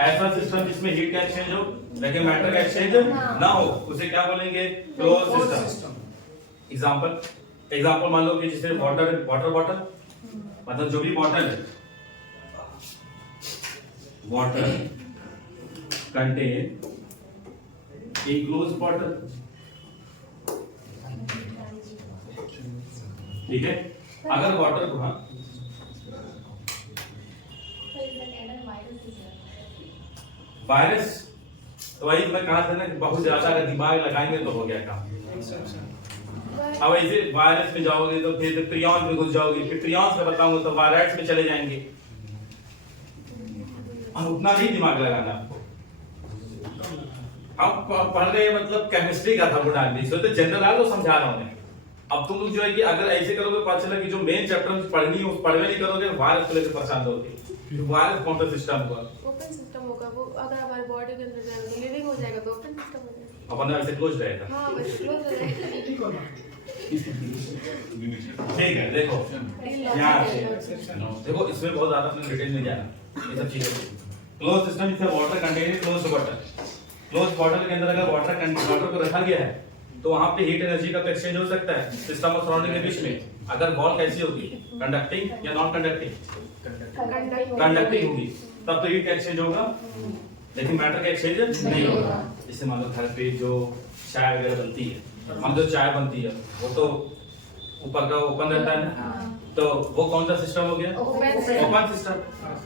ऐसा सिस्टम जिसमें हीट का एक्सचेंज हो लेकिन मैटर का एक्सचेंज ना हो, उसे क्या बोलेंगे? Close system. एग्जाम्पल मान लो कि जैसे वाटर बॉटल, मतलब जो भी बॉटल है, water contain in close bottle. ठीक है, अगर वाटर को वायरस, तो वही मैं कहा था ना कि बहुत ज्यादा अगर दिमाग लगाएंगे तो हो गया काम। अब ऐसे वायरस में जाओगे तो फिर प्रियॉन्स में घुस जाओगे, फिर प्रियॉन्स में बताऊंगा तो वायरस में चले जाएंगे, और उतना नहीं दिमाग लगाना आपको। अब पढ़ रहे मतलब केमिस्ट्री का था बुढ़ा आदमी, तो जनरल आ लो समझा रहा हूं मैं। अब तुम लोग जो है कि अगर ऐसे करोगे पता चला कि जो मेन चैप्टर पढ़नी है वो पढ़वे नहीं करोगे, वायरस को लेकर परेशान होगे। वायरस कौन सा सिस्टम हुआ? ओपन सिस्टम होगा वो, अगर हमारे बॉडी के अंदर जाएगा लिविंग हो जाएगा तो ओपन सिस्टम हो जाएगा। अपन ऐसे क्लोज रहेगा। हां, बस क्लोज हो जाएगा। ठीक है, देखो यहाँ देखो, इसमें बहुत ज्यादा अपने डिटेल में जाना, ये सब चीजें। क्लोज सिस्टम जिसमें water contain close bottle, close bottle के अंदर अगर वाटर को रखा गया है तो वहां पे हीट एनर्जी का एक्सचेंज हो सकता है सिस्टम और सराउंडिंग के बीच में। अगर बॉल कैसी होगी? कंडक्टिंग या नॉन कंडक्टिंग? कंडक्टिंग होगी, तब तो हीट का एक्सचेंज होगा, लेकिन मैटर का एक्सचेंज नहीं होगा। जैसे मान लो घर पे जो चाय वगैरह बनती है, मान लो चाय बनती है, वो तो ऊपर का ओपन रहता है ना, तो वो कौन सा सिस्टम हो गया? Open system.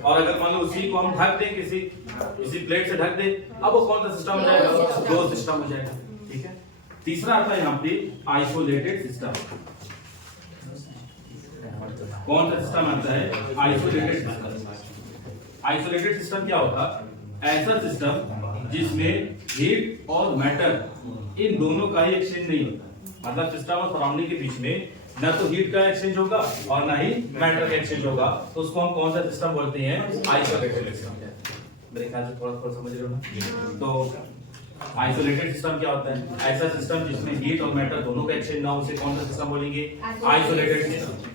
और अगर मान लो उसी को हम ढक दें, किसी प्लेट से ढक दें, अब वो कौन सा सिस्टम हो जाएगा? क्लोज सिस्टम हो जाएगा। ठीक है, तीसरा आता है यहाँ पे आइसोलेटेड सिस्टम। कौन सा सिस्टम आता है? Isolated system. आइसोलेटेड सिस्टम क्या होता? ऐसा सिस्टम जिसमें हीट और मैटर इन दोनों का ही एक्सचेंज नहीं होता, मतलब सिस्टम और सराउंडिंग के बीच में ना तो हीट का एक्सचेंज होगा और ना ही मैटर का एक्सचेंज होगा, तो उसको हम कौन सा सिस्टम बोलते हैं? Isolated system. मेरे ख्याल से थोड़ा थोड़ा समझ रहे हो ना? तो आइसोलेटेड सिस्टम क्या होता है? ऐसा सिस्टम जिसमें हीट और मैटर दोनों का एक्सचेंज ना हो, उसे कौन सा सिस्टम बोलेंगे? Isolated system.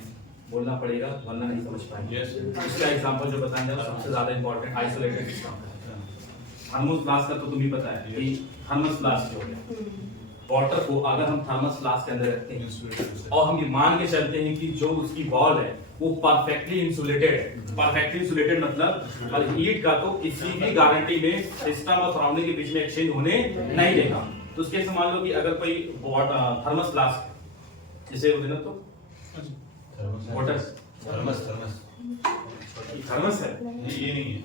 बोलना पड़ेगा वरना नहीं समझ पाएंगे। इसका एग्जांपल जो बताएंगे वो सबसे ज्यादा इंपॉर्टेंट आइसोलेटेड सिस्टम है। थर्मस फ्लास्क का तो तुम्हें पता है कि थर्मस फ्लास्क जो है, वाटर को अगर हम थर्मस फ्लास्क के अंदर रखते हैं और हम ये मान के चलते हैं कि जो उसकी वॉल है वो परफेक्टली इंसुलेटेड है। परफेक्टली इंसुलेटेड मतलब हीट का तो किसी भी गारंटी में सिस्टम और सराउंडिंग के बीच में एक्सचेंज होने नहीं देगा। तो उसके से मान लो कि अगर कोई थर्मस फ्लास्क जैसे होते ना, तो वाटर थर्मस है, ये नहीं है,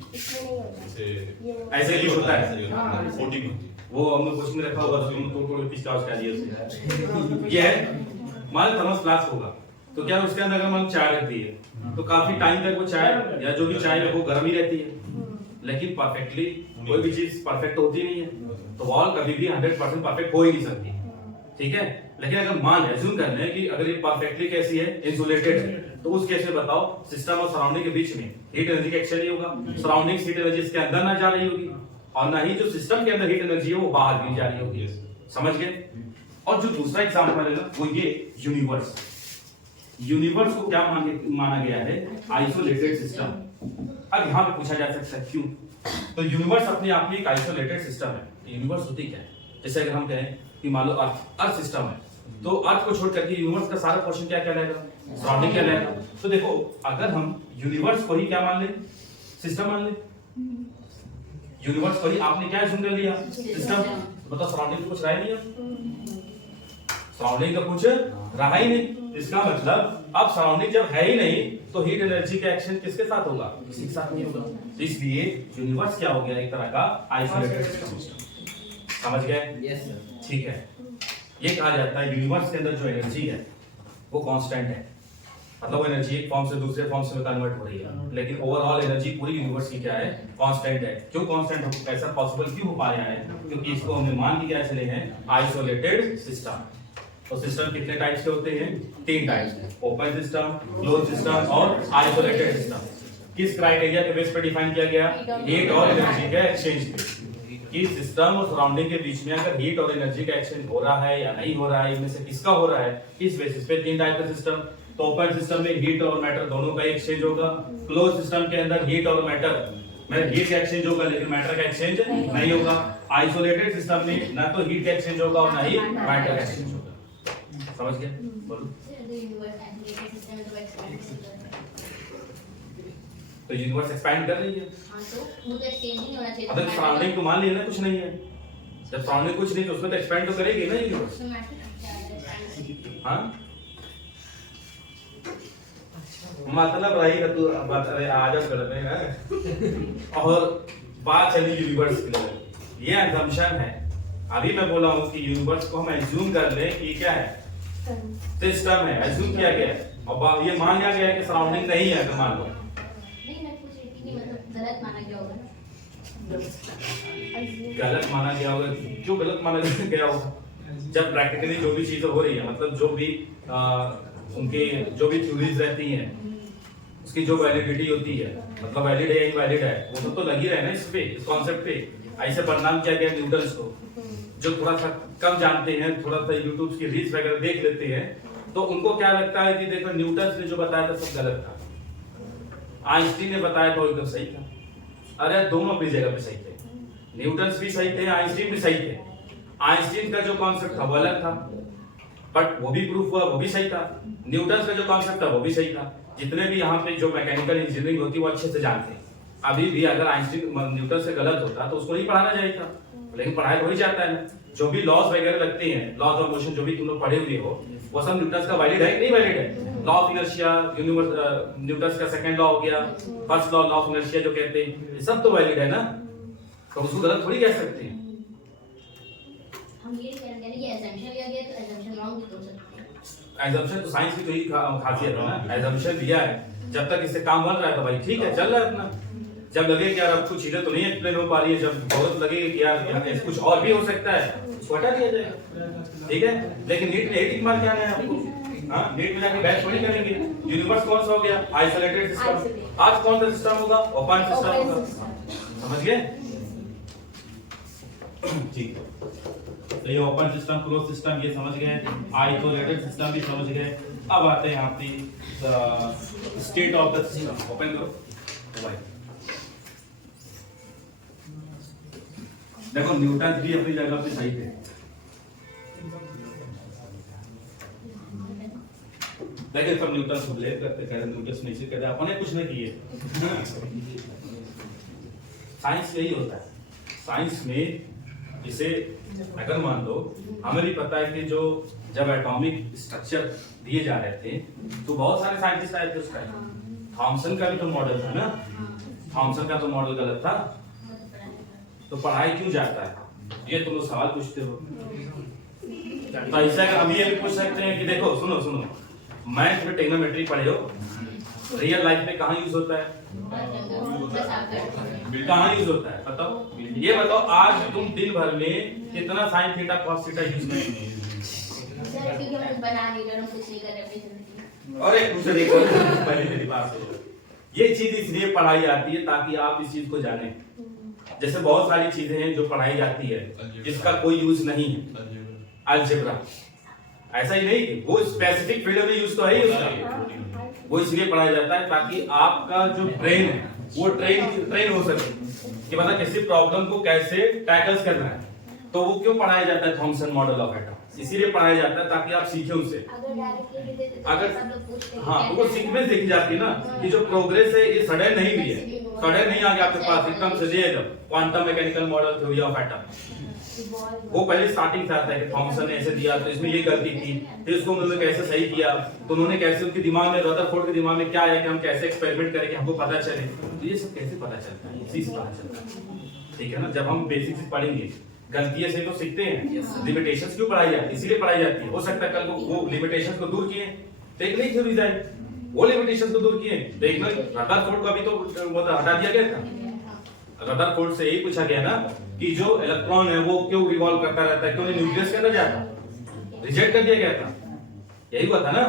ऐसे यूज होता है, कोटिंग होती है, वो हमने कुछ में रखा होगा तो तुम थोड़ा पिछला उसका दिया उसने ये है। मान थर्मस फ्लास्क होगा तो क्या उसके अंदर अगर हम चाय रख दिए तो काफी टाइम तक वो चाय या जो भी चाय है वो गर्म ही रहती है, लेकिन परफेक्टली कोई भी चीज परफेक्ट होती नहीं है, तो वॉल कभी भी 100% परफेक्ट हो ही नहीं सकती। ठीक है। लेकिन अगर मान एज्यूम कर लें कि अगर ये परफेक्टली कैसी है, इंसुलेटेड है, तो उस केस में बताओ सिस्टम और सराउंडिंग के बीच में हीट एनर्जी का एक्सचेंज नहीं होगा। सराउंडिंग हीट एनर्जी इसके अंदर ना जा रही होगी और ना ही जो सिस्टम के अंदर हीट एनर्जी है वो बाहर नहीं जा रही होगी। समझ गए। और जो दूसरा एग्जांपल है ना वो ये यूनिवर्स। यूनिवर्स को क्या माना गया है, आइसोलेटेड सिस्टम। अब यहाँ पे पूछा जा सकता है क्यों, तो यूनिवर्स अपने आप में एक आइसोलेटेड सिस्टम है। यूनिवर्स होती क्या है, जैसे अगर हम कहें कि मान लो अर्थ सिस्टम है, तो अर्थ को छोड़ करके यूनिवर्स का सारा पोर्शन क्या कहलाएगा, सराउंडिंग कहलाएगा। तो देखो अगर हम यूनिवर्स को ही क्या मान ले, सिस्टम मान ले, यूनिवर्स को ही आपने क्या एज्यूम कर लिया, सिस्टम, मतलब सराउंडिंग कुछ रहा ही नहीं, सराउंडिंग का कुछ रहा ही नहीं। इसका मतलब अब सराउंडिंग जब है ही नहीं तो हीट एनर्जी का एक्शन किसके साथ होगा, किसी के साथ नहीं होगा। इसलिए यूनिवर्स क्या हो गया, एक तरह का आइसोलेटेड सिस्टम। समझ गए? Yes sir. ठीक है। ये कहा जाता है यूनिवर्स के अंदर जो एनर्जी है वो कांस्टेंट है, मतलब वो एनर्जी एक फॉर्म से दूसरे फॉर्म से कन्वर्ट हो रही है, लेकिन ओवरऑल एनर्जी पूरी यूनिवर्स की क्या है, कांस्टेंट है। क्यों कांस्टेंट, ऐसा पॉसिबल क्यों हो पाया है, क्योंकि इसको हमने मान के क्या चले हैं, आइसोलेटेड सिस्टम। तो सिस्टम कितने टाइप्स के होते हैं, 3 types, open system, close system और आइसोलेटेड सिस्टम। किस क्राइटेरिया के बेस पर डिफाइन किया गया, हीट और एनर्जी के एक्सचेंज पे, कि सिस्टम और सराउंडिंग के बीच में अगर हीट और एनर्जी का एक्सचेंज हो रहा है या नहीं हो रहा है, इनमें से किसका हो रहा है, इस बेसिस पे 3 टाइप का सिस्टम। तो ओपन सिस्टम में हीट और मैटर दोनों का एक्सचेंज होगा। क्लोज सिस्टम के अंदर हीट और मैटर में हीट का एक्सचेंज होगा लेकिन मैटर का एक्सचेंज नहीं होगा। आइसोलेटेड सिस्टम में ना तो हीट का एक्सचेंज होगा और ना ही मैटर का एक्सचेंज होगा। समझ गए? बोलो। तो यूनिवर्स एक्सपैंड कर रही है, अगर सराउंडिंग को मान लिया ना कुछ नहीं है, जब सराउंडिंग कुछ नहीं तो उसमें तो एक्सपैंड तो करेगी ना यूनिवर्स। हाँ मतलब रही ना तू बात, अरे आ जाओ करते हैं। और बात चली यूनिवर्स के लिए, ये असम्पशन है। अभी मैं बोला हूँ कि यूनिवर्स को हम एज्यूम कर लें कि क्या है, सिस्टम है, एज्यूम किया गया है और ये मान लिया गया है कि सराउंडिंग नहीं है। अगर मान लो गलत माना गया होगा, गलत माना गया होगा, क्यों गलत माना गया होगा, जब प्रैक्टिकली जो भी चीजें हो रही है, मतलब जो भी उनके जो भी थ्योरीज रहती हैं उसकी जो वैलिडिटी होती है, मतलब वैलिड है या इनवैलिड है, वो सब तो लगी रहे ना इस पे, इस कॉन्सेप्ट पे। ऐसे परिणाम किया गया न्यूटन्स को, जो थोड़ा सा कम जानते हैं, थोड़ा सा यूट्यूब की रील्स वगैरह देख लेते हैं, तो उनको क्या लगता है कि देखो न्यूटन्स ने जो बताया था सब गलत था, आइंस्टीन ने बताया था एकदम सही था। अरे दोनों अपनी जगह पे सही थे, न्यूटन्स भी सही थे, आइंस्टीन भी सही थे। आइंस्टीन का जो कॉन्सेप्ट था वो अलग था, बट वो भी प्रूफ हुआ, वो भी सही था। न्यूटन्स का जो कॉन्सेप्ट था वो भी सही था। जितने भी यहाँ पे जो मैकेनिकल इंजीनियरिंग होती है वो अच्छे से जानते हैं। अभी भी अगर आइंस्टीन न्यूटन से गलत होता तो उसको नहीं पढ़ाना चाहिए था, लेकिन पढ़ाया तो ही जाता है ना। जो भी लॉज वगैरह लगते हैं, लॉज ऑफ मोशन जो भी तुम लोग पढ़े हुए हो, वो सब न्यूटन का वैलिड है कि नहीं वैलिड है। लॉ ऑफ इनर्शिया, न्यूटन का सेकंड लॉ हो गया, फर्स्ट लॉ ऑफ इनर्शिया जो कहते हैं, ये सब तो वैलिड है ना, तो उसको गलत थोड़ी कह सकते हैं। हम ये कह रहे हैं कि assumption लिया गया तो assumption wrong भी हो सकता है। एजम्पशन तो साइंस की तो ही खासियत है ना, एजम्पशन दिया है, जब तक इससे काम बन रहा है तो भाई ठीक है, चल रहा है अपना। जब लगे कि यार अब कुछ चीजें तो नहीं एक्सप्लेन हो पा रही है, जब बहुत लगे कि यार यहाँ पे कुछ और भी हो सकता है, उसको हटा दिया जाएगा, ठीक है। लेकिन नीट में 8 मार्क क्या है आपको, हाँ नीट में जाके बैच थोड़ी करेंगे। यूनिवर्स कौन सा हो गया, आइसोलेटेड सिस्टम। आज कौन सा सिस्टम होगा, ओपन सिस्टम होगा। समझ गए? ठीक है, तो ये ओपन सिस्टम, क्लोज सिस्टम ये समझ गए, आइसोलेटेड सिस्टम भी समझ गए। अब आते हैं यहाँ पे state of the system. Open करो भाई। देखो न्यूटन भी अपनी जगह पे सही थे, लेकिन सब न्यूटन को ब्लेम करते, कह रहे न्यूटन ने इसे कहते, अपने कुछ नहीं किए। साइंस यही होता है, साइंस में जिसे अगर मान लो हमें भी पता है कि जो जब एटॉमिक स्ट्रक्चर दिए जा रहे थे तो बहुत सारे साइंटिस्ट आए थे उस टाइम। थॉमसन का भी तो मॉडल था ना, थॉमसन का तो मॉडल गलत था, तो पढ़ाई क्यों जाता है, ये तुम लोग सवाल पूछते हो। तो ऐसा हम ये भी पूछ सकते हैं कि देखो सुनो सुनो, मैथ में ट्रिग्नोमेट्री पढ़े हो, रियल लाइफ में कहाँ यूज होता है, कहाँ यूज होता है बताओ। ये बताओ आज तुम दिन भर में कितना sine theta cos theta use करेंगे, सर क्योंकि हम कुछ बना नहीं रहे, हम कुछ नहीं कर रहे अपनी जिंदगी में। और एक दूसरे देखो पहले मेरी बात सुनो, ये चीज इसलिए पढ़ाई जाती है ताकि आप इस चीज को जाने। जैसे बहुत सारी चीजें हैं जो पढ़ाई जाती है जिसका कोई यूज नहीं है, अलजेब्रा ऐसा ही नहीं, वो स्पेसिफिक फील्ड में यूज तो है ही उसका, वो इसलिए पढ़ाया जाता है ताकि आपका जो ब्रेन है वो ट्रेन हो सके कि मतलब किसी प्रॉब्लम को कैसे टैकल करना है। तो वो क्यों पढ़ाया जाता है थॉमसन मॉडल ऑफ एटम, इसीलिए पढ़ाया जाता है ताकि आप सीखें उससे। अगर डायरेक्टली भी देते तो अगर सब लोग पूछते हैं हाँ, तो वो सीक्वेंस देखी जाती है ना कि जो प्रोग्रेस है ये सडन नहीं हुई है, सडन नहीं आ गया आपके पास एकदम से दे दो quantum mechanical model theory of atom. वो पहले स्टार्टिंग से आता है कि थॉमसन ने ऐसे दिया तो इसमें ये गलती थी, फिर उसको उन्होंने कैसे सही किया, तो उन्होंने कैसे उनके दिमाग में, रदरफोर्ड के दिमाग में क्या है कि हम कैसे एक्सपेरिमेंट करें कि हमको पता चले। तो ये सब कैसे पता चलता है, इसी से पता चलता है, ठीक है ना। जब हम बेसिक चीज पढ़ेंगे, गलतियों से तो सीखते हैं, लिमिटेशंस क्यों पढ़ाई जाती है, इसीलिए पढ़ाई जाती है। हो सकता है कल को वो लिमिटेशंस को दूर किए तो एक नई थ्योरीज आई, वो लिमिटेशंस को दूर किए तो एक रदरफोर्ड का भी तो वो हटा दिया गया था। रदरफोर्ड से यही पूछा गया ना कि जो इलेक्ट्रॉन है वो क्यों रिवॉल्व करता रहता है, क्यों नहीं न्यूक्लियस के अंदर जाता, रिजेक्ट कर दिया गया था, यही हुआ था ना।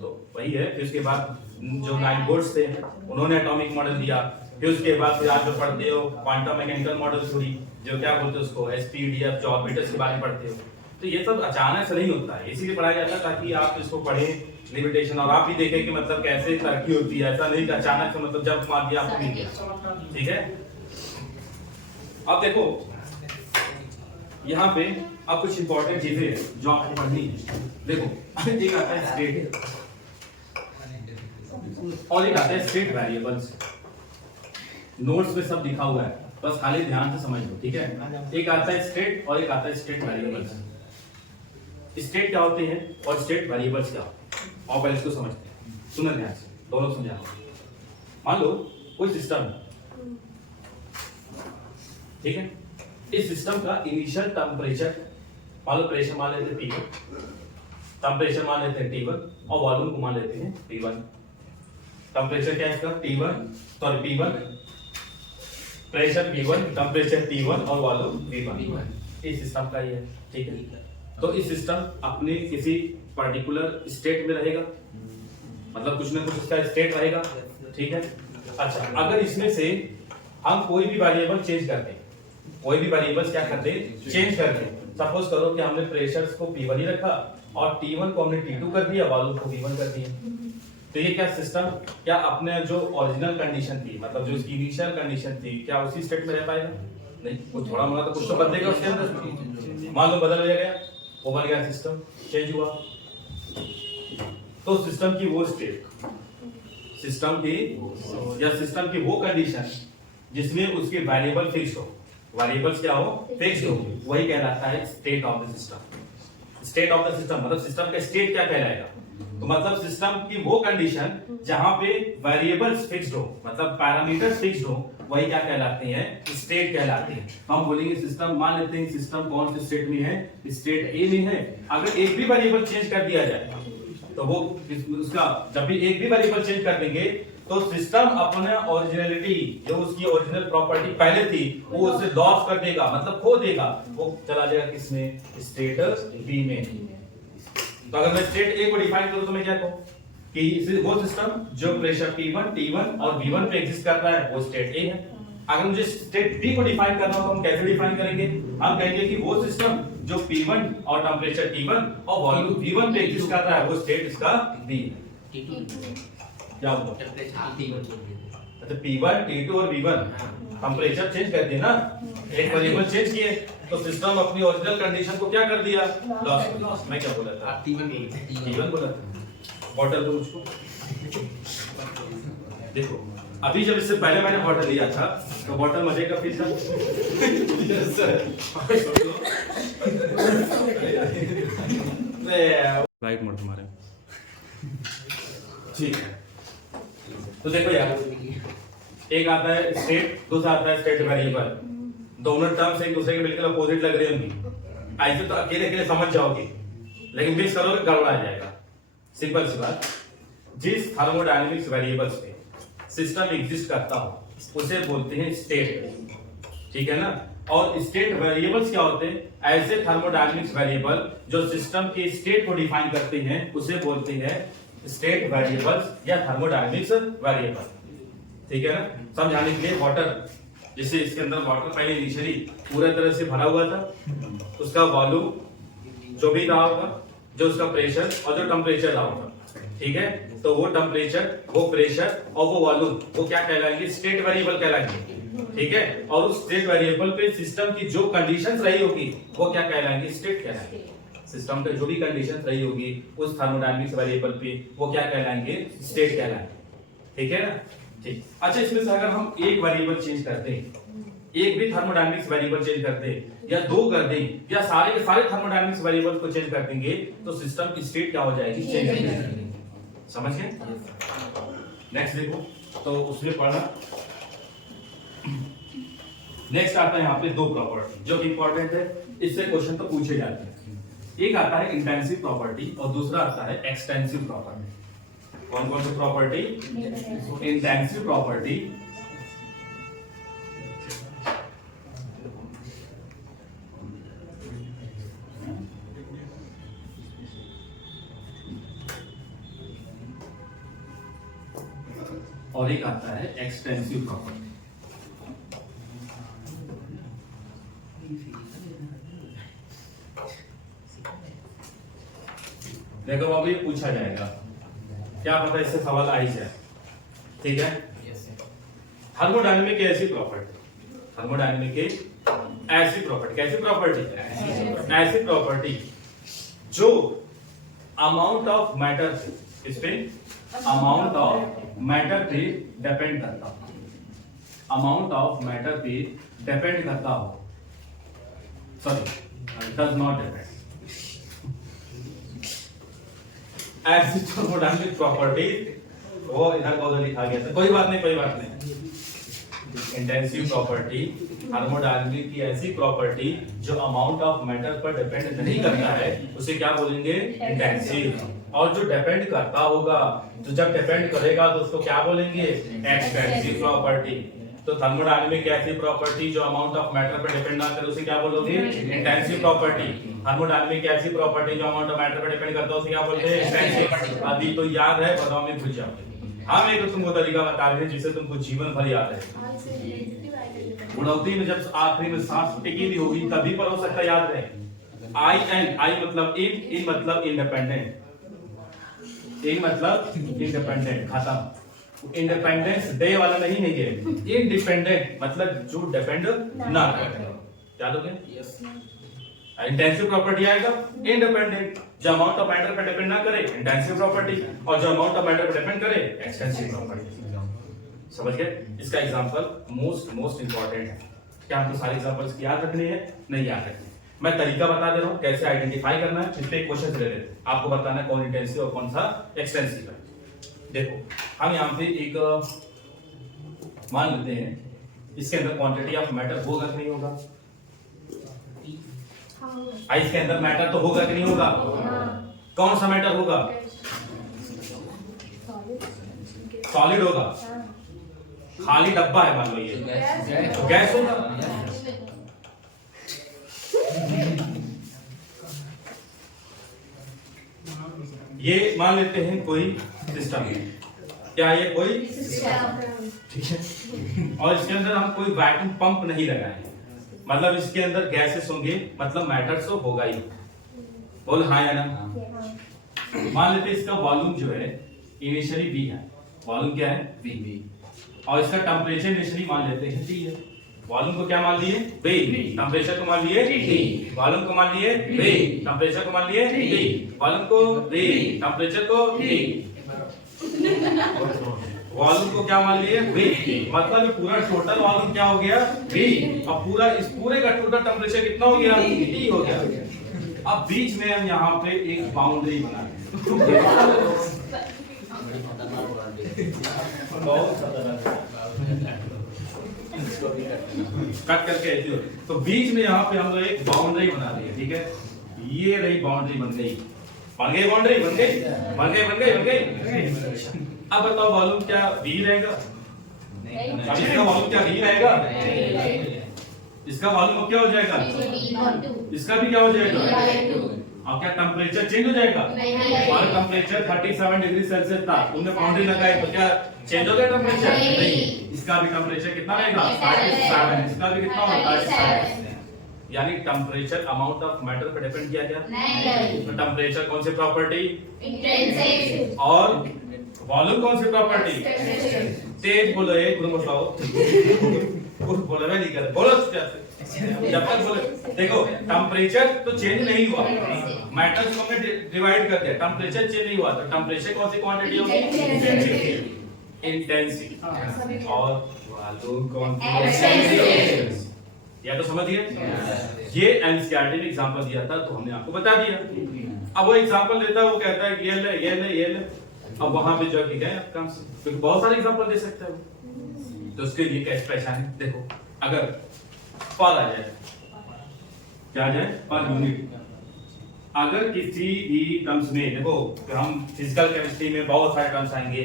तो वही है। फिर उसके बाद जो नाइन बोर्ड्स थे उन्होंने एटॉमिक मॉडल दिया, फिर उसके बाद फिर आप जो पढ़ते हो क्वांटम मैकेनिकल मॉडल थ्योरी, जो क्या बोलते हैं उसको एसपीडीएफ, जो ऑर्बिटल्स के बारे में पढ़ते हो। तो ये सब अचानक से नहीं होता है, इसीलिए पढ़ाया जाता है ताकि आप इसको पढ़ें लिमिटेशन, और आप भी देखें कि मतलब कैसे तरक्की होती है। ऐसा नहीं कि अचानक से मतलब जब मान लिया आपको मिल गया, ठीक है। अब देखो यहाँ पे अब कुछ इंपॉर्टेंट चीजें हैं जो आपको पढ़नी है। देखो एक आता है स्टेट और एक आता है स्टेट वेरिएबल्स। नोट्स में सब लिखा हुआ है, बस खाली ध्यान से समझ लो, ठीक है। एक आता है स्टेट और एक आता है स्टेट वेरिएबल्स। स्टेट क्या होते हैं और स्टेट वेरिएबल्स क्या होते हैं, और पहले इसको समझते हैं। सुनो ध्यान से, दोनों समझा। मान लो कोई सिस्टम है, ठीक है। इस सिस्टम का इनिशियल टेम्परेचर मान लो, प्रेशर मान लेते हैं T1, टेम्परेचर मान लेते हैं T1 और वॉल्यूम को मान लेते हैं P1। टेम्परेचर क्या है इसका T1 P1, pressure P1, temperature T1 और वॉल्यूम V1। इस सिस्टम का ये है, ठीक है। तो इस सिस्टम अपने किसी पर्टिकुलर स्टेट में रहेगा, मतलब कुछ ना कुछ इसका स्टेट रहेगा, ठीक है। अच्छा, अगर इसमें से हम कोई भी वेरिएबल चेंज करते हैं, कोई भी वेरिएबल्स क्या करते हैं, चेंज करते हैं। सपोज करो कि हमने प्रेशर्स को P1 ही रखा और T1 को हमने T2 कर दिया, वॉल्यूम को V1 कर दिया। तो ये क्या सिस्टम, क्या अपने जो ओरिजिनल कंडीशन थी, मतलब जो इसकी इनिशियल कंडीशन थी, क्या उसी स्टेट में रह पाएगा? नहीं, वो थोड़ा मोड़ा तो कुछ तो बदलेगा उसके अंदर। मान लो बदल गया, वो बन गया सिस्टम, चेंज हुआ। तो सिस्टम की वो स्टेट, सिस्टम की या सिस्टम की वो कंडीशन जिसमें उसके वेरिएबल फिक्स हो, वेरिएबल्स क्या हो, फिक्स हो, वही कहलाता है state of the system. State of the system मतलब सिस्टम का स्टेट क्या कहलाएगा, तो मतलब सिस्टम की वो कंडीशन जहां पे वेरिएबल्स फिक्स्ड हो, मतलब पैरामीटर्स फिक्स्ड हो, वही क्या कहलाते हैं, स्टेट कहलाते हैं। तो हम बोलेंगे सिस्टम, मान लेते हैं सिस्टम कौन से स्टेट में है, स्टेट ए में है। अगर एक भी वेरिएबल चेंज कर दिया जाए तो वो उसका, जब भी एक भी वेरिएबल चेंज कर देंगे तो सिस्टम अपना ओरिजिनलिटी, जो उसकी ओरिजिनल प्रॉपर्टी पहले थी, वो उसे लॉस कर देगा, मतलब खो देगा, वो चला जाएगा किसमें, स्टेट बी में। तो अगर मैं स्टेट ए को डिफाइन करूं तो मैं क्या कहूं कि वो सिस्टम जो प्रेशर P1, T1 और V1 पे एग्जिस्ट कर रहा है वो स्टेट ए है। अगर मुझे स्टेट बी को डिफाइन करना हो तो हम कैसे डिफाइन करेंगे, हम कहेंगे कि वो सिस्टम जो P1 और टेम्परेचर T1 और वॉल्यूम V1 पे एग्जिस्ट कर रहा है वो स्टेट इसका बी है। क्या होगा, अच्छा P1, T2 और V1 टेम्परेचर चेंज कर दिया ना, एक वेरिएबल चेंज किए तो सिस्टम अपनी ओरिजिनल कंडीशन को क्या कर दिया, लॉस। मैं क्या बोला था, T1 बोला था। बॉटल दो मुझको। देखो अभी जब इससे पहले मैंने बॉटल लिया था तो बॉटल मजे का पीस था। राइट मोड तुम्हारे, ठीक है। तो देखो यार, एक आता है स्टेट, दूसरा आता है स्टेट वेरिएबल। दोनों टर्म्स एक दूसरे के बिल्कुल अपोजिट लग रही होंगी, ऐसे तो अकेले अकेले समझ जाओगे, लेकिन मिक्स करोगे गड़बड़ा जाएगा। सिंपल सी बात, जिस थर्मोडायनेमिक्स वेरिएबल्स पे सिस्टम एग्जिस्ट करता हो उसे बोलते हैं स्टेट, ठीक है ना। और स्टेट वेरिएबल्स क्या होते हैं? ऐसे थर्मोडायनेमिक्स वेरिएबल जो सिस्टम के स्टेट को डिफाइन करते हैं उसे बोलते हैं स्टेट वेरिएबल्स या थर्मोडायनेमिक्स वेरिएबल। ठीक है ना? समझाने के लिए वाटर, जैसे इसके अंदर वाटर पहले इनिशियली पूरा तरह से भरा हुआ था, उसका वॉल्यूम जो भी रहा होगा, जो उसका प्रेशर और जो टेम्परेचर रहा होगा, ठीक है, तो वो टेम्परेचर, वो प्रेशर और वो वॉल्यूम वो क्या कहलाएंगे? स्टेट वेरिएबल कहलाएंगे। ठीक है, और उस स्टेट वेरिएबल पे सिस्टम की जो कंडीशंस रही होगी वो क्या कहलाएंगे? स्टेट कहलाएंगे। सिस्टम पे जो भी कंडीशंस रही होगी उस थर्मोडायनेमिक्स वेरिएबल पे वो क्या कहलाएंगे? स्टेट कहलाएंगे। ठीक है ना? ठीक। अच्छा, इसमें से अगर हम एक वेरिएबल चेंज करते हैं, एक भी थर्मोडायनेमिक्स वेरिएबल चेंज करते हैं या दो कर दें या सारे के सारे थर्मोडायनेमिक्स वेरिएबल को चेंज कर देंगे तो सिस्टम की स्टेट क्या हो जाएगी? चेंज हो जाएगी। समझ गए? नेक्स्ट देखो, तो उसमें पढ़ा। नेक्स्ट आता है यहाँ पे दो प्रॉपर्टी जो कि इंपॉर्टेंट है, इससे क्वेश्चन तो पूछे जाते हैं। एक आता है इंटेंसिव प्रॉपर्टी और दूसरा आता है एक्सटेंसिव प्रॉपर्टी। कौन कौन सी प्रॉपर्टी? इंटेंसिव प्रॉपर्टी और एक आता है एक्सटेंसिव प्रॉपर्टी। देखो अभी पूछा जाएगा, क्या पता इससे सवाल आ ही जाए। ठीक है, थर्मोडायनेमिक की ऐसी प्रॉपर्टी, थर्मोडायनेमिक की ऐसी प्रॉपर्टी, कैसी प्रॉपर्टी? ऐसी प्रॉपर्टी जो अमाउंट ऑफ मैटर पे, इस पे अमाउंट ऑफ मैटर पे डिपेंड करता हो, अमाउंट ऑफ मैटर पे डिपेंड करता हो, सॉरी डज नॉट डिपेंड। ऐसी थर्मोडायनेमिक प्रॉपर्टी वो इधर को लिखा गया था, कोई बात नहीं, कोई बात नहीं। इंटेंसिव प्रॉपर्टी, थर्मोडायनेमिक की ऐसी प्रॉपर्टी जो अमाउंट ऑफ मैटर पर डिपेंड नहीं करता है उसे क्या बोलेंगे? इंटेंसिव। और जो डिपेंड करता होगा, तो जब डिपेंड करेगा तो उसको क्या बोलेंगे? Extensive property. तो थर्मोडायनेमिक की ऐसी प्रॉपर्टी जो अमाउंट ऑफ मैटर पर डिपेंड ना करे उसे क्या बोलोगे? Intensive property. थर्मोडायनेमिक की ऐसी प्रॉपर्टी जो अमाउंट ऑफ मैटर पर डिपेंड करता है उसे क्या बोलते हैं? एक्सटेंसिव। अभी तो याद है, बताओ में भूल जाओगे। हम एक तुमको तरीका बता रहे हैं जिसे तुमको जीवन भर याद है। बुढ़ौती में जब आखिरी में सांस टिकी नहीं होगी तभी पर हो सकता याद रहे। आई एन, आई मतलब इन, इन मतलब इंडिपेंडेंट, इन मतलब इंडिपेंडेंट, खत्म। इंडिपेंडेंस डे वाला नहीं है ये, इंडिपेंडेंट मतलब जो डिपेंड ना करे। याद हो गया? यस। इंटेंसिव प्रॉपर्टी आएगा इंडिपेंडेंट, जो अमाउंट ऑफ मैटर पर डिपेंड ना करे इंटेंसिव प्रॉपर्टी, और जो अमाउंट ऑफ मैटर पर डिपेंड करे एक्सटेंसिव प्रॉपर्टी। समझ गए? इसका एग्जांपल मोस्ट इंपॉर्टेंट है। क्या हमको सारे एग्जांपल्स याद रखने हैं? नहीं याद रखने। मैं तरीका बता दे रहा हूं कैसे आइडेंटिफाई करना है, पिछले क्वेश्चन से रिलेटेड आपको बताना है कौन इंटेंसिव और कौन सा एक्सटेंसिव है। देखो, हम यहाँ पे एक मान लेते हैं, इसके अंदर क्वांटिटी ऑफ मैटर होगा कि नहीं होगा? इसके अंदर मैटर तो होगा कि नहीं होगा? कौन सा मैटर होगा? सॉलिड होगा। खाली डब्बा है मान लो, ये गैस होगा। ये मान लेते हैं कोई सिस्टम है, क्या ये कोई सिस्टम? ठीक है, और इसके अंदर हम कोई वैक्यूम पंप नहीं लगाए, मतलब इसके अंदर गैसेस होंगे, मतलब मैटर तो होगा ही। बोल हाँ या ना? मान लेते हैं इसका वॉल्यूम जो है इनिशियली V है, वॉल्यूम क्या है? V। और इसका टेम्परेचर इनिशियली मान लेते हैं T है। वॉल्यूम को क्या मान लिए? V। टेम्परेचर को मान लिए T। वॉल्यूम को मान लिए V। टेम्परेचर को मान लिए T। वॉल्यूम को V। टेम्परेचर को T। वॉल्यूम को क्या मान लिए? V। मतलब पूरा टोटल वॉल्यूम क्या हो गया? V। अब पूरा इस पूरे का टोटल टेम्परेचर कितना हो गया? T हो गया। अब बीच में हम यहाँ पे एक बाउंड्री बना रहे हैं। कट करके ऐसे हो, तो बीच में यहाँ पे हम लोग एक बाउंड्री बना रही है। ठीक है, ये रही बाउंड्री, बन गई बाउंड्री, बन गई। अब बताओ वॉल्यूम क्या V रहेगा? अब इसका वॉल्यूम क्या V रहेगा? इसका वॉल्यूम क्या हो जाएगा, इसका भी क्या हो जाएगा, और क्या टेम्परेचर चेंज हो जाएगा, हमारा टेम्परेचर 37 डिग्री सेल्सियस था, तुमने बाउंड्री लगाई तो क्या चेंज हो गया टेम्परेचर, नहीं, इसका भी टेम्परेचर कितना रहेगा 37, इसका भी कितना होगा 37, यानी टेम्परेचर अमाउंट ऑफ मैटर पर डिपेंड किया गया नहीं, तो टेम्परेचर कौन सी प्रॉपर्टी, इंट्रिंसिक, और वॉल्यूम कौन सी प्रॉपर्टी, तेज बोलो, एक ग्रुप बताओ, कुछ बोलो मैं नहीं कर, बोलो जब तक बोले, देखो टेम्परेचर तो चेंज नहीं हुआ, मैटर्स को हमने डिवाइड कर दिया, टेम्परेचर चेंज नहीं हुआ, तो टेम्परेचर कौन सी क्वांटिटी होगी, इंटेंसिटी, और वॉल्यूम कौन सी, या तो समझ गए, ये एनसीईआरटी ने एग्जांपल दिया था तो हमने आपको बता दिया, अब वो एग्जांपल देता है, वो कहता है ये ले ये ले ये ले, अब वहां पे जो है गए कम से, क्योंकि बहुत सारे एग्जांपल दे सकते हो, तो उसके लिए कैसे पहचाने, देखो अगर पर आ जाए, क्या आ जाए, पर यूनिट, अगर किसी भी टर्म्स में, देखो हम फिजिकल केमिस्ट्री में बहुत सारे टर्म्स आएंगे,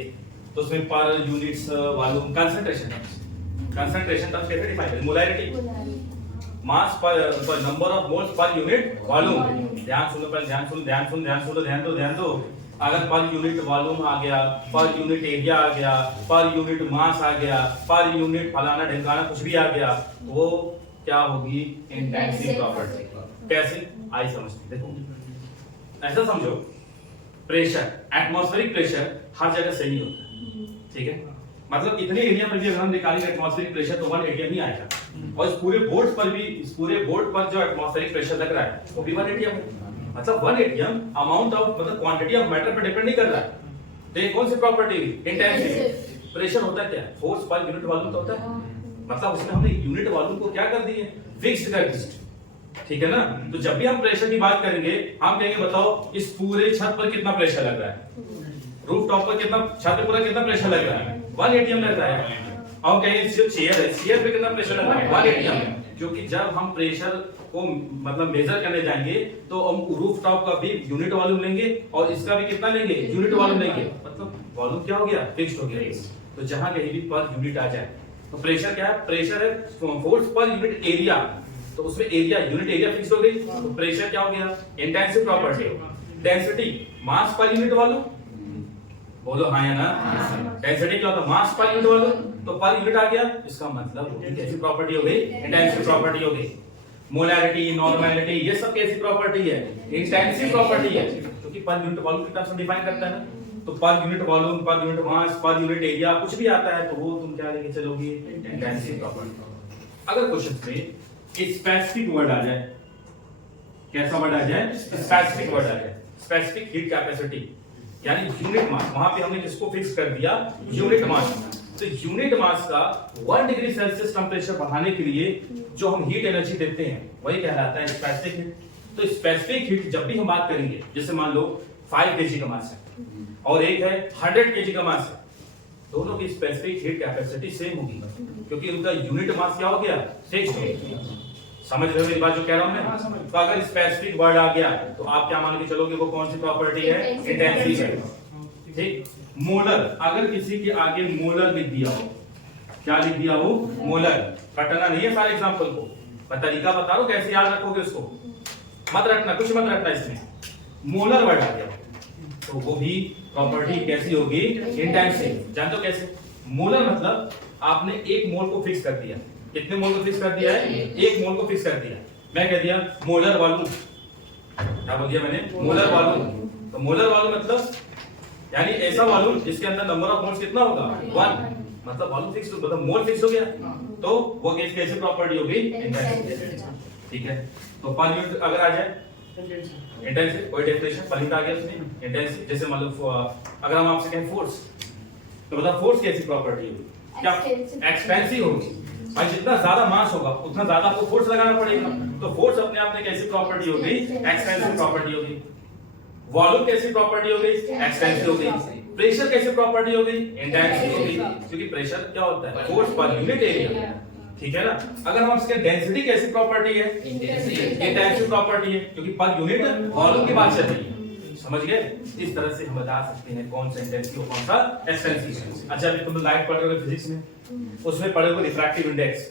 तो उसमें पर यूनिट्स, वॉल्यूम, कंसंट्रेशन टर्म्स कैसे डिफाइन करें, मोलैरिटी, मास पर number of moles per unit volume, ध्यान सुनो पहले, ध्यान दो, अगर पर यूनिट वॉल्यूम आ गया, पर यूनिट एरिया आ गया, पर यूनिट मास आ गया, पर यूनिट फलाना ढिमकाना कुछ भी आ गया, वो क्या होगी, इंटेंसिव प्रॉपर्टी, कैसे आई समझते, देखो ऐसा समझो, प्रेशर, एटमॉस्फेरिक प्रेशर हर जगह सही होता है, ठीक है, मतलब इतने एरिया में भी अगर हम निकालेंगे एटमॉस्फेरिक प्रेशर तो 1 atm ही आएगा, और इस पूरे बोर्ड पर जो एटमॉस्फेरिक प्रेशर लग रहा है वो भी 1 atm है, मतलब 1 atm अमाउंट ऑफ, मतलब क्वांटिटी ऑफ मैटर पर डिपेंड नहीं कर रहा है, तो ये कौन सी प्रॉपर्टी, इंटेंसिटी, प्रेशर होता है क्या, फोर्स पर यूनिट वॉल्यूम होता है, मतलब उसमें हमने यूनिट वॉल्यूम को क्या कर दिए, फिक्स्ड कर दिए, ठीक है ना, तो जब भी हम प्रेशर की बात करेंगे हम कहेंगे बताओ इस पूरे छत पर कितना प्रेशर लग रहा है, रूफ टॉप पर कितना, छत पे पूरा कितना प्रेशर लग रहा है, 1 atm लग रहा है, और कहेंगे सिर्फ चेयर पे कितना प्रेशर लग रहा है, 1 atm, क्योंकि जब हम प्रेशर को मतलब मेजर करने जाएंगे तो हम रूफ टॉप का भी यूनिट वॉल्यूम लेंगे और इसका भी कितना लेंगे, यूनिट वॉल्यूम लेंगे, मतलब वॉल्यूम क्या हो गया, फिक्स्ड हो गया, तो जहां कहीं भी पर यूनिट आ जाए तो प्रेशर क्या है, प्रेशर है फोर्स पर यूनिट एरिया, तो उसमें एरिया, यूनिट एरिया फिक्स हो गई, तो प्रेशर क्या हो गया, इंटेंसिव प्रॉपर्टी, डेंसिटी, मास पर यूनिट वॉल्यूम, बोलो हाँ या ना, डेंसिटी क्या होता है, मास पर यूनिट वॉल्यूम, तो पर यूनिट आ गया, इसका मतलब कैसी प्रॉपर्टी हो गई, इंटेंसिव प्रॉपर्टी हो गई, मोलैरिटी, नॉर्मैलिटी, ये सब कैसी प्रॉपर्टी है, इंटेंसिव प्रॉपर्टी है, क्योंकि पर यूनिट वॉल्यूम के टर्म्स में डिफाइन करता है ना, तो per unit volume, per unit mass, per unit area कुछ भी आता है तो वो तुम क्या लेके चलोगे, इंटेंसिव प्रॉपर्टी। अगर क्वेश्चन में स्पेसिफिक वर्ड आ जाए, कैसा वर्ड आ जाए, स्पेसिफिक वर्ड आ जाए, स्पेसिफिक हीट कैपेसिटी, यानी यूनिट मास, वहां पे हमने किसको फिक्स कर दिया, यूनिट मास, तो यूनिट मास का 1 डिग्री सेल्सियस टेंपरेचर बढ़ाने के लिए जो हम हीट एनर्जी देते हैं वही कहलाता है स्पेसिफिक हीट। तो स्पेसिफिक हीट जब भी हम बात करेंगे, जैसे मान लो 5 kg का मास है और एक है 100 kg का मास है, दोनों की स्पेसिफिक हीट कैपेसिटी सेम होगी, क्योंकि उनका यूनिट मास क्या हो गया, फिक्स्ड हो गया। समझ रहे हो मेरी बात जो कह रहा हूं मैं? तो अगर स्पेसिफिक वर्ड आ गया तो आप क्या मान के चलोगे, वो कौन सी प्रॉपर्टी है, इंटेंसिव है, ठीक। मोलर, अगर किसी के आगे मोलर लिख दिया हो, क्या लिख दिया हो, मोलर, कटना नहीं है सारे एग्जांपल को, मैं तरीका बता रहा हूं कैसे याद रखोगे उसको, मत रखना, कुछ मत रखना इसमें, मोलर वर्ड आ गया तो वो भी प्रॉपर्टी कैसी होगी, इंटेंसिव। जानते हो कैसे, मोलर मतलब आपने एक मोल को फिक्स कर दिया, कितने मोल को फिक्स कर दिया है, एक मोल को फिक्स कर दिया, मैं कह दिया मोलर वॉल्यूम, क्या बोल दिया मैंने, मोलर वॉल्यूम, तो मोलर वॉल्यूम मतलब यानी ऐसा वॉल्यूम जिसके अंदर नंबर ऑफ मोल्स कितना होगा, 1, मतलब वॉल्यूम फिक्स, मतलब मोल फिक्स हो गया, तो वो कैसी प्रॉपर्टी होगी, इंटेंसिव, ठीक है। तो पर यूनिट अगर आ जाए इंटेंसिव, कोई डेफिनेशन पर आ गया उसमें इंटेंसिव, जैसे मान लो अगर हम आपसे कहें फोर्स, तो बताओ फोर्स कैसी प्रॉपर्टी होगी, क्या एक्सपेंसिव होगी, भाई जितना ज्यादा मास होगा उतना ज्यादा आपको फोर्स लगाना पड़ेगा, तो फोर्स अपने आप में कैसी प्रॉपर्टी होगी, एक्सपेंसिव प्रॉपर्टी होगी। वॉल्यूम कैसी प्रॉपर्टी हो गई, एक्सटेंसिव हो गई। प्रेशर कैसी प्रॉपर्टी हो गई, इंटेंसिव हो गई, क्योंकि प्रेशर क्या होता है, फोर्स पर यूनिट एरिया, ठीक है ना। अगर हम इसके डेंसिटी कैसी प्रॉपर्टी है, इंटेंसिव प्रॉपर्टी है, क्योंकि पर यूनिट वॉल्यूम की बात चल रही है, समझ गए। इस तरह से हम बता सकते हैं कौन सा इंटेंसिव कौन सा एक्सटेंसिव। अच्छा अभी तुम लाइट पढ़ रहे हो फिजिक्स में, उसमें पढ़े हो रिफ्रैक्टिव इंडेक्स,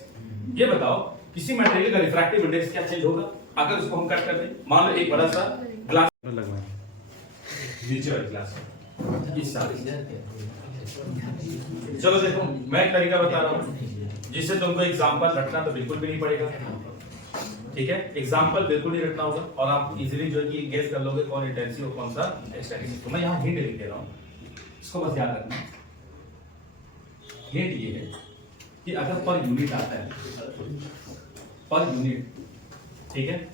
ये बताओ किसी मटेरियल का रिफ्रैक्टिव इंडेक्स क्या चेंज होगा अगर उसको हम कट कर दें। मान लो एक बड़ा सा ग्लास लगवाएं नीचे वाले ग्लास इस सारे। चलो देखो मैं एक तरीका बता रहा हूँ जिससे तुमको एग्जांपल रटना तो बिल्कुल भी नहीं पड़ेगा, ठीक है। एग्जांपल बिल्कुल नहीं रटना होगा और आप इजीली जो है कि गेस कर लोगे कौन इंटेंसिव और कौन सा एक्सटेंसिव। तो मैं यहाँ हिंट लिख दे रहा हूँ, इसको बस याद रखना। हिंट ये है कि अगर पर यूनिट आता है, पर यूनिट, ठीक है,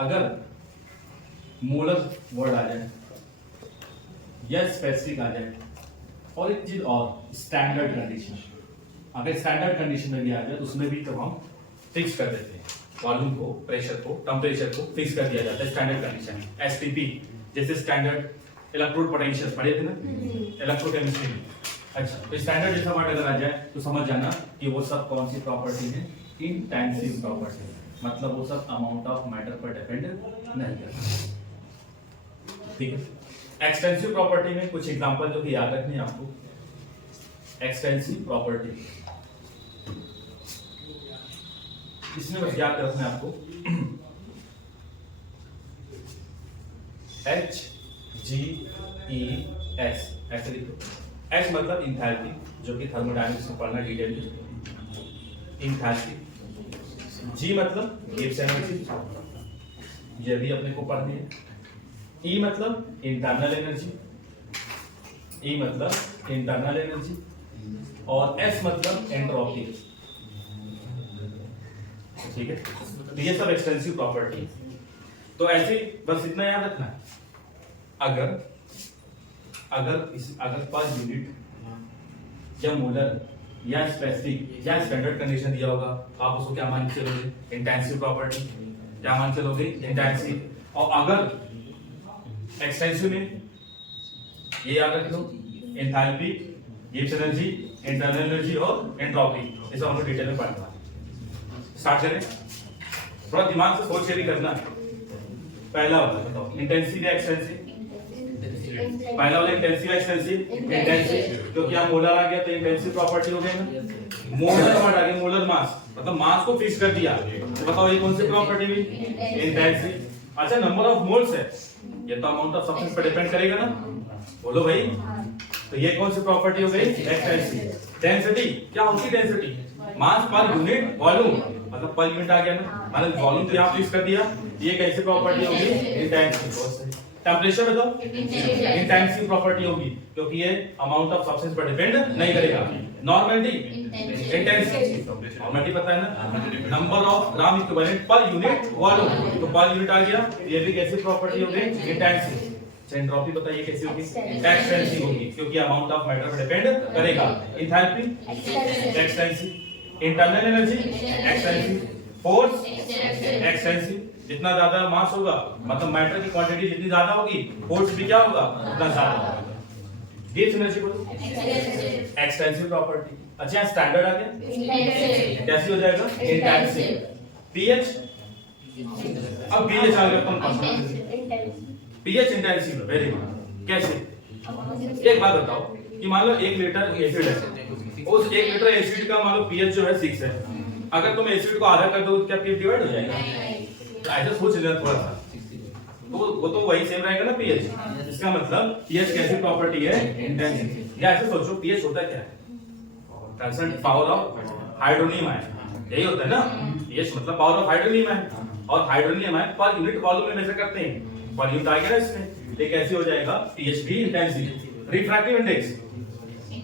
अगर मोलर वर्ड आ जाए या स्पेसिफिक आ जाए और एक चीज और स्टैंडर्ड कंडीशन, अगर स्टैंडर्ड कंडीशन में भी आ जाए तो उसमें भी तो हम फिक्स कर देते हैं वॉल्यूम को, प्रेशर को, टेम्परेचर को फिक्स कर दिया जाता है स्टैंडर्ड कंडीशन। एसटीपी जैसे स्टैंडर्ड इलेक्ट्रोड पोटेंशियल पढ़े थे ना इलेक्ट्रोकेमिस्ट्री में। अच्छा तो स्टैंडर्ड जैसा वर्ड अगर आ जाए तो समझ जाना कि वो सब कौन सी प्रॉपर्टी है, इंटेंसिव प्रॉपर्टी, मतलब वो सब अमाउंट ऑफ मैटर पर डिपेंड नहीं करता, ठीक है। एक्सटेंसिव प्रॉपर्टी में कुछ एग्जांपल जो कि याद रखने हैं आपको। एक्सटेंसिव प्रॉपर्टी इसमें बस याद रखना है आपको H G E S ऐसे लिखो। H मतलब इंथैल्पी जो कि थर्मोडायनेमिक्स में पढ़ना डिटेल में, इंथैल्पी। G मतलब गिब्स एनर्जी, ये भी अपने को पढ़नी है। E मतलब इंटरनल एनर्जी, E मतलब इंटरनल एनर्जी और S मतलब एंट्रोपी, ठीक है। तो ये सब एक्सटेंसिव प्रॉपर्टी। तो ऐसे बस इतना याद रखना है, अगर पर यूनिट या मोलर या स्पेसिफिक या स्टैंडर्ड कंडीशन दिया होगा आप उसको क्या मान के चलोगे, इंटेंसिव प्रॉपर्टी, क्या मान के चलोगे, इंटेंसिव। और अगर एक्सटेंसिव में ये याद रख लो enthalpy, Gibbs energy, internal energy और एंट्रोपी, ये सब हम लोग डिटेल में पढ़ना। स्टार्ट करें, थोड़ा दिमाग से सोच के भी करना। पहला वाला बताओ इंटेंसिव या एक्सटेंसिव। पहला वाला इंटेंसिव एक्सटेंसिव, इंटेंसिव क्योंकि यहाँ मोलर आ गया तो इंटेंसिव प्रॉपर्टी हो गई ना। मोलर वर्ड आ गया, मोलर मास मतलब मास को फिक्स कर दिया, तो बताओ ये कौन सी प्रॉपर्टी हुई, इंटेंसिव। अच्छा नंबर ऑफ मोल्स है, ये तो अमाउंट ऑफ सब्सटेंस पर डिपेंड करेगा ना, बोलो भाई। तो ये कौन सी प्रॉपर्टी हो गई, एक्सटेंसिव। डेंसिटी क्या होती है, density mass per unit volume, मतलब पर यूनिट आ गया ना, मतलब वॉल्यूम तो यहाँ फिक्स कर दिया, ये कैसी प्रॉपर्टी होगी, इंटेंसिव। टेम्परेचर बताओ इंटेंसिव प्रॉपर्टी होगी क्योंकि ये अमाउंट ऑफ सब्सटेंस पर डिपेंड नहीं करेगा। नॉर्मलिटी इंटेंसिव, नॉर्मलिटी पता है ना, number of gram equivalent per unit volume, तो पर यूनिट आ गया, ये भी कैसी प्रॉपर्टी होगी, इंटेंसिव। एंट्रोपी बताइए कैसी होगी, एक्सटेंसिव होगी क्योंकि अमाउंट ऑफ मैटर पर डिपेंड करेगा। Enthalpy extensive, internal energy extensive, force extensive. जितना ज्यादा मास होगा मतलब मैटर की क्वांटिटी जितनी ज्यादा होगी फोर्स भी क्या होगा उतना ज्यादा होगा। गिब्स एनर्जी बोलो एक्सटेंसिव प्रॉपर्टी। अच्छा स्टैंडर्ड आ गया, कैसी हो जाएगा, इंटेंसिव। पीएच, अब पीएच आ गया कौन, पीएच इंटेंसिव है, वेरी गुड। कैसे, एक बात बताओ कि मान लो 1 लीटर एसिड है, उस 1 लीटर एसिड का मान लो पीएच जो है 6 है, अगर तुम एसिड को आधा कर दो क्या पीएच डिवाइड हो जाएगा, ऐसा सोच लेना थोड़ा सा, तो वो तो वही सेम रहेगा ना पीएच। इसका मतलब पीएच कैसी प्रॉपर्टी है, इंटेंसिव। या ऐसे सोचो पीएच होता क्या है, concentration power of hydronium ion, यही होता है ना, पीएच मतलब पावर ऑफ हाइड्रोनियम आयन, और hydronium ion per unit volume में मेजर करते हैं, पर यूनिट आ गया ना इसमें, ये कैसे हो जाएगा, पीएच भी इंटेंसिव। रिफ्रैक्टिव इंडेक्स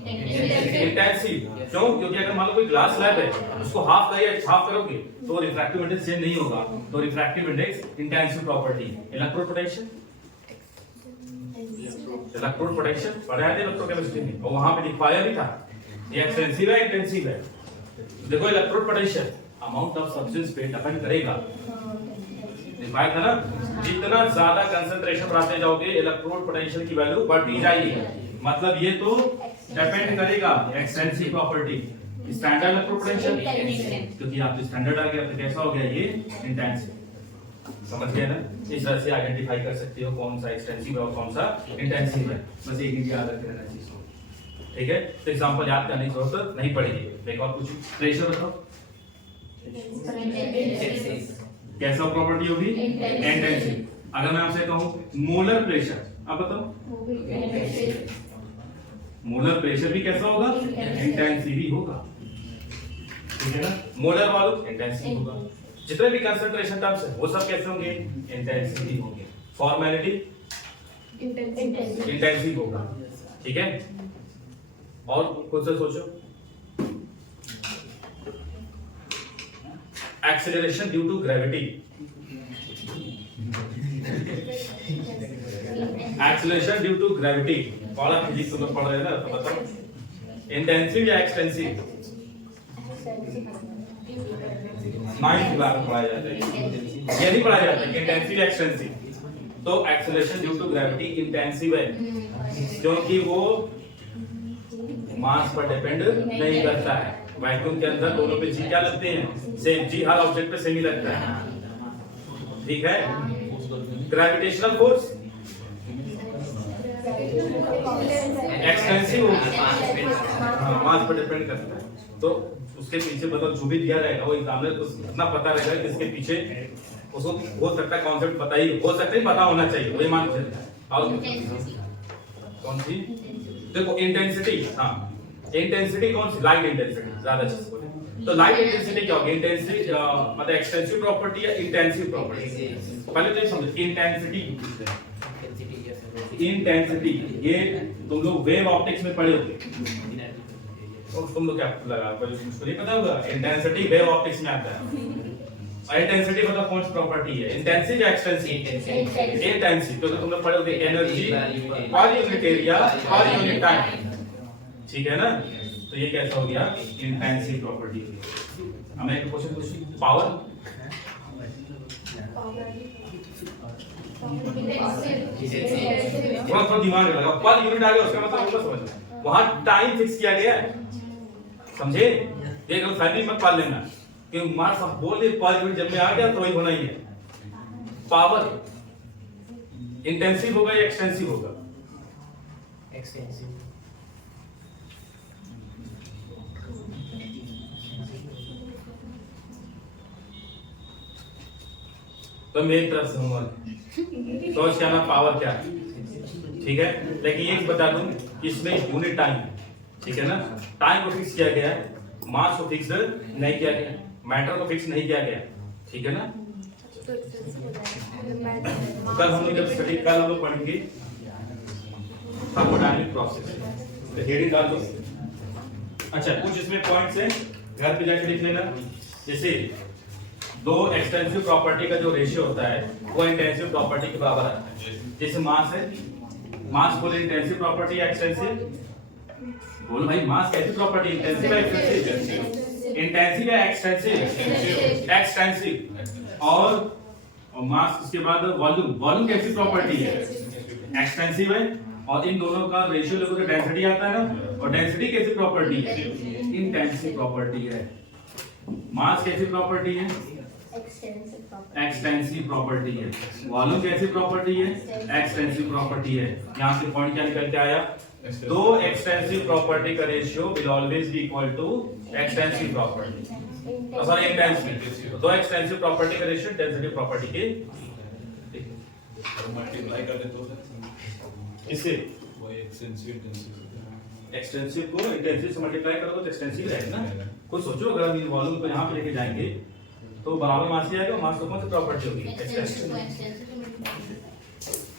इंटेंसिव, क्यों, क्योंकि अगर मान लो कोई ग्लास स्लैब है उसको हाफ करोगे तो रिफ्रैक्टिव इंडेक्स चेंज नहीं होगा, तो refractive index intensive property. Electrode potential, electrode potential पढ़ा है इलेक्ट्रोकेमिस्ट्री में और वहां पे लिखवाया भी था, ये एक्सटेंसिव है इंटेंसिव है। देखो electrode potential amount of substance पे डिपेंड करेगा, लिखवाया था ना, जितना ज्यादा कंसंट्रेशन बढ़ाते जाओगे इलेक्ट्रोड पोटेंशियल की वैल्यू बढ़ती जाएगी, मतलब ये तो डिपेंड करेगा extensive property. Standard electrode potential क्योंकि आप स्टैंडर्ड आ गया तो कैसा हो गया ये इंटेंसिव, समझ गए ना। इस तरह से आइडेंटिफाई कर सकते हो कौन सा एक्सटेंसिव है और कौन सा इंटेंसिव है, बस एक ही याद रख लेना चीज, ठीक है। तो एग्जांपल याद करने की जरूरत नहीं पड़ेगी। एक और कुछ, प्रेशर बताओ, कैसा प्रॉपर्टी होगी? इंटेंसिव। अगर मैं आपसे कहूं मोलर प्रेशर, आप बताओ मोलर प्रेशर भी कैसा होगा? इंटेंसिव ही होगा, ठीक है ना। मोलर वॉल्यूम इंटेंसिव होगा। जितने भी कंसंट्रेशन टर्म्स है वो सब कैसे होंगे? इंटेंसिव ही होंगे। फॉर्मेलिटी इंटेंसिव होगा, ठीक है। और खुद से सोचो, acceleration due to gravity, acceleration due to gravity, वाला फिजिक्स तुम लोग पढ़ रहे हैं ना, तो बताओ इंटेंसिव या एक्सटेंसिव? नाइन्थ क्लास में पढ़ाया जाता है, ये नहीं पढ़ाया जाता है इंटेंसिव या एक्सटेंसिव। तो acceleration due to gravity intensive है, क्योंकि वो मास पर डिपेंड नहीं करता है। वैक्यूम के अंदर दोनों पे जी क्या लगते हैं? सेम। जी हर ऑब्जेक्ट पे सेम ही लगता है, ठीक है। ग्रेविटेशनल फोर्स एक्सटेंसिव होगा, मास पर डिपेंड करता है। तो उसके पीछे मतलब जो भी दिया रहेगा वो एग्जामिनर को इतना पता रहेगा कि इसके पीछे उसको हो सकता है कॉन्सेप्ट पता ही हो सकता है, पता होना चाहिए, वही मान चलता है। और कौन सी? देखो इंटेंसिटी, हाँ इंटेंसिटी कौन सी? लाइट इंटेंसिटी, ज्यादा अच्छे से बोले तो लाइट इंटेंसिटी क्या होगी? इंटेंसिटी मतलब एक्सटेंसिव प्रॉपर्टी या इंटेंसिव प्रॉपर्टी? पहले तो ये समझो इंटेंसिटी, इंटेंसिटी ये तुम लोग वेव ऑप्टिक्स में पढ़े होंगे, तो तुम लोग क्या लगा मुझको नहीं पता होगा। इंटेंसिटी वेव ऑप्टिक्स में आता है। और इंटेंसिटी मतलब कौन सी प्रॉपर्टी है? इंटेंसिव या एक्सटेंसिव? इंटेंसिव, क्योंकि तुम लोग पढ़े होंगे energy per unit area per unit time, ठीक है ना। तो ये कैसा हो गया? Intensive property. हमें एक क्वेश्चन पूछिए, पावर थोड़ा दिमाग लगाओ, पर यूनिट आ गया उसका मतलब होगा समझ, वहां टाइम फिक्स किया गया है, समझे। ये कभी फैमिली मत पाल लेना कि मार्क्स बोल दे पर यूनिट जब में आ गया तो वही होना ही है। पावर इंटेंसिव होगा या एक्सटेंसिव होगा? एक्सटेंसिव। तो मेरी तरफ से होमवर्क तो क्या ना पावर क्या है, ठीक है। लेकिन ये बता दूं इसमें यूनिट टाइम है, ठीक है ना। टाइम को फिक्स किया गया है, मास को फिक्स नहीं किया गया, मैटर को फिक्स नहीं किया गया, ठीक है ना। कल हम लोग जब स्टडी कल हम लोग पढ़ेंगे थर्मोडायनामिक प्रोसेस, तो हेडिंग डाल दो। अच्छा कुछ इसमें पॉइंट्स हैं, घर पे जाके लिख लेना। जैसे दो एक्सटेंसिव प्रॉपर्टी का जो रेशियो होता है वो इंटेंसिव प्रॉपर्टी के बराबर आता है। जैसे मास है, मास बोले इंटेंसिव प्रॉपर्टी या एक्सटेंसिव? बोलो भाई मास कैसी प्रॉपर्टी? इंटेंसिव या एक्सटेंसिव? इंटेंसिव या एक्सटेंसिव? एक्सटेंसिव। और मास उसके बाद वॉल्यूम, वॉल्यूम कैसी प्रॉपर्टी है? एक्सटेंसिव है। और इन दोनों का रेशियो लोगों का डेंसिटी आता है ना, और डेंसिटी कैसी प्रॉपर्टी है? इंटेंसिव प्रॉपर्टी है। मास कैसी प्रॉपर्टी है? एक्सटेंसिव प्रॉपर्टी है। वॉल्यूम कैसी प्रॉपर्टी है? एक्सटेंसिव प्रॉपर्टी है। यहाँ से पॉइंट क्या निकल के आया? दो एक्सटेंसिव प्रॉपर्टी का ratio will always be equal to extensive property, sorry intensive. दो एक्सटेंसिव प्रॉपर्टी का रेशियो डेंसिटी प्रॉपर्टी के मल्टीप्लाई कर दे तो इससे वो एक्सटेंसिव इंटेंसिव, एक्सटेंसिव को इंटेंसिव से मल्टीप्लाई करो तो एक्सटेंसिव रहेगा ना। कुछ सोचो अगर हम वॉल्यूम को यहाँ पे लेके जाएंगे तो बराबर मास ही आएगा। मास तो कौन सी प्रॉपर्टी होगी? एक्सटेंसिव।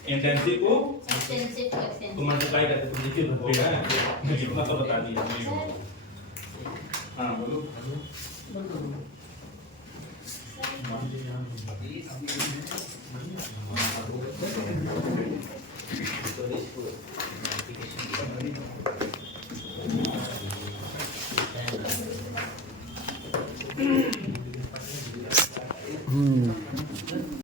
इंटेंसिव को तो मल्टीप्लाई करके तो देखिए होगा ना, इतना तो बता दिया। हाँ बोलो।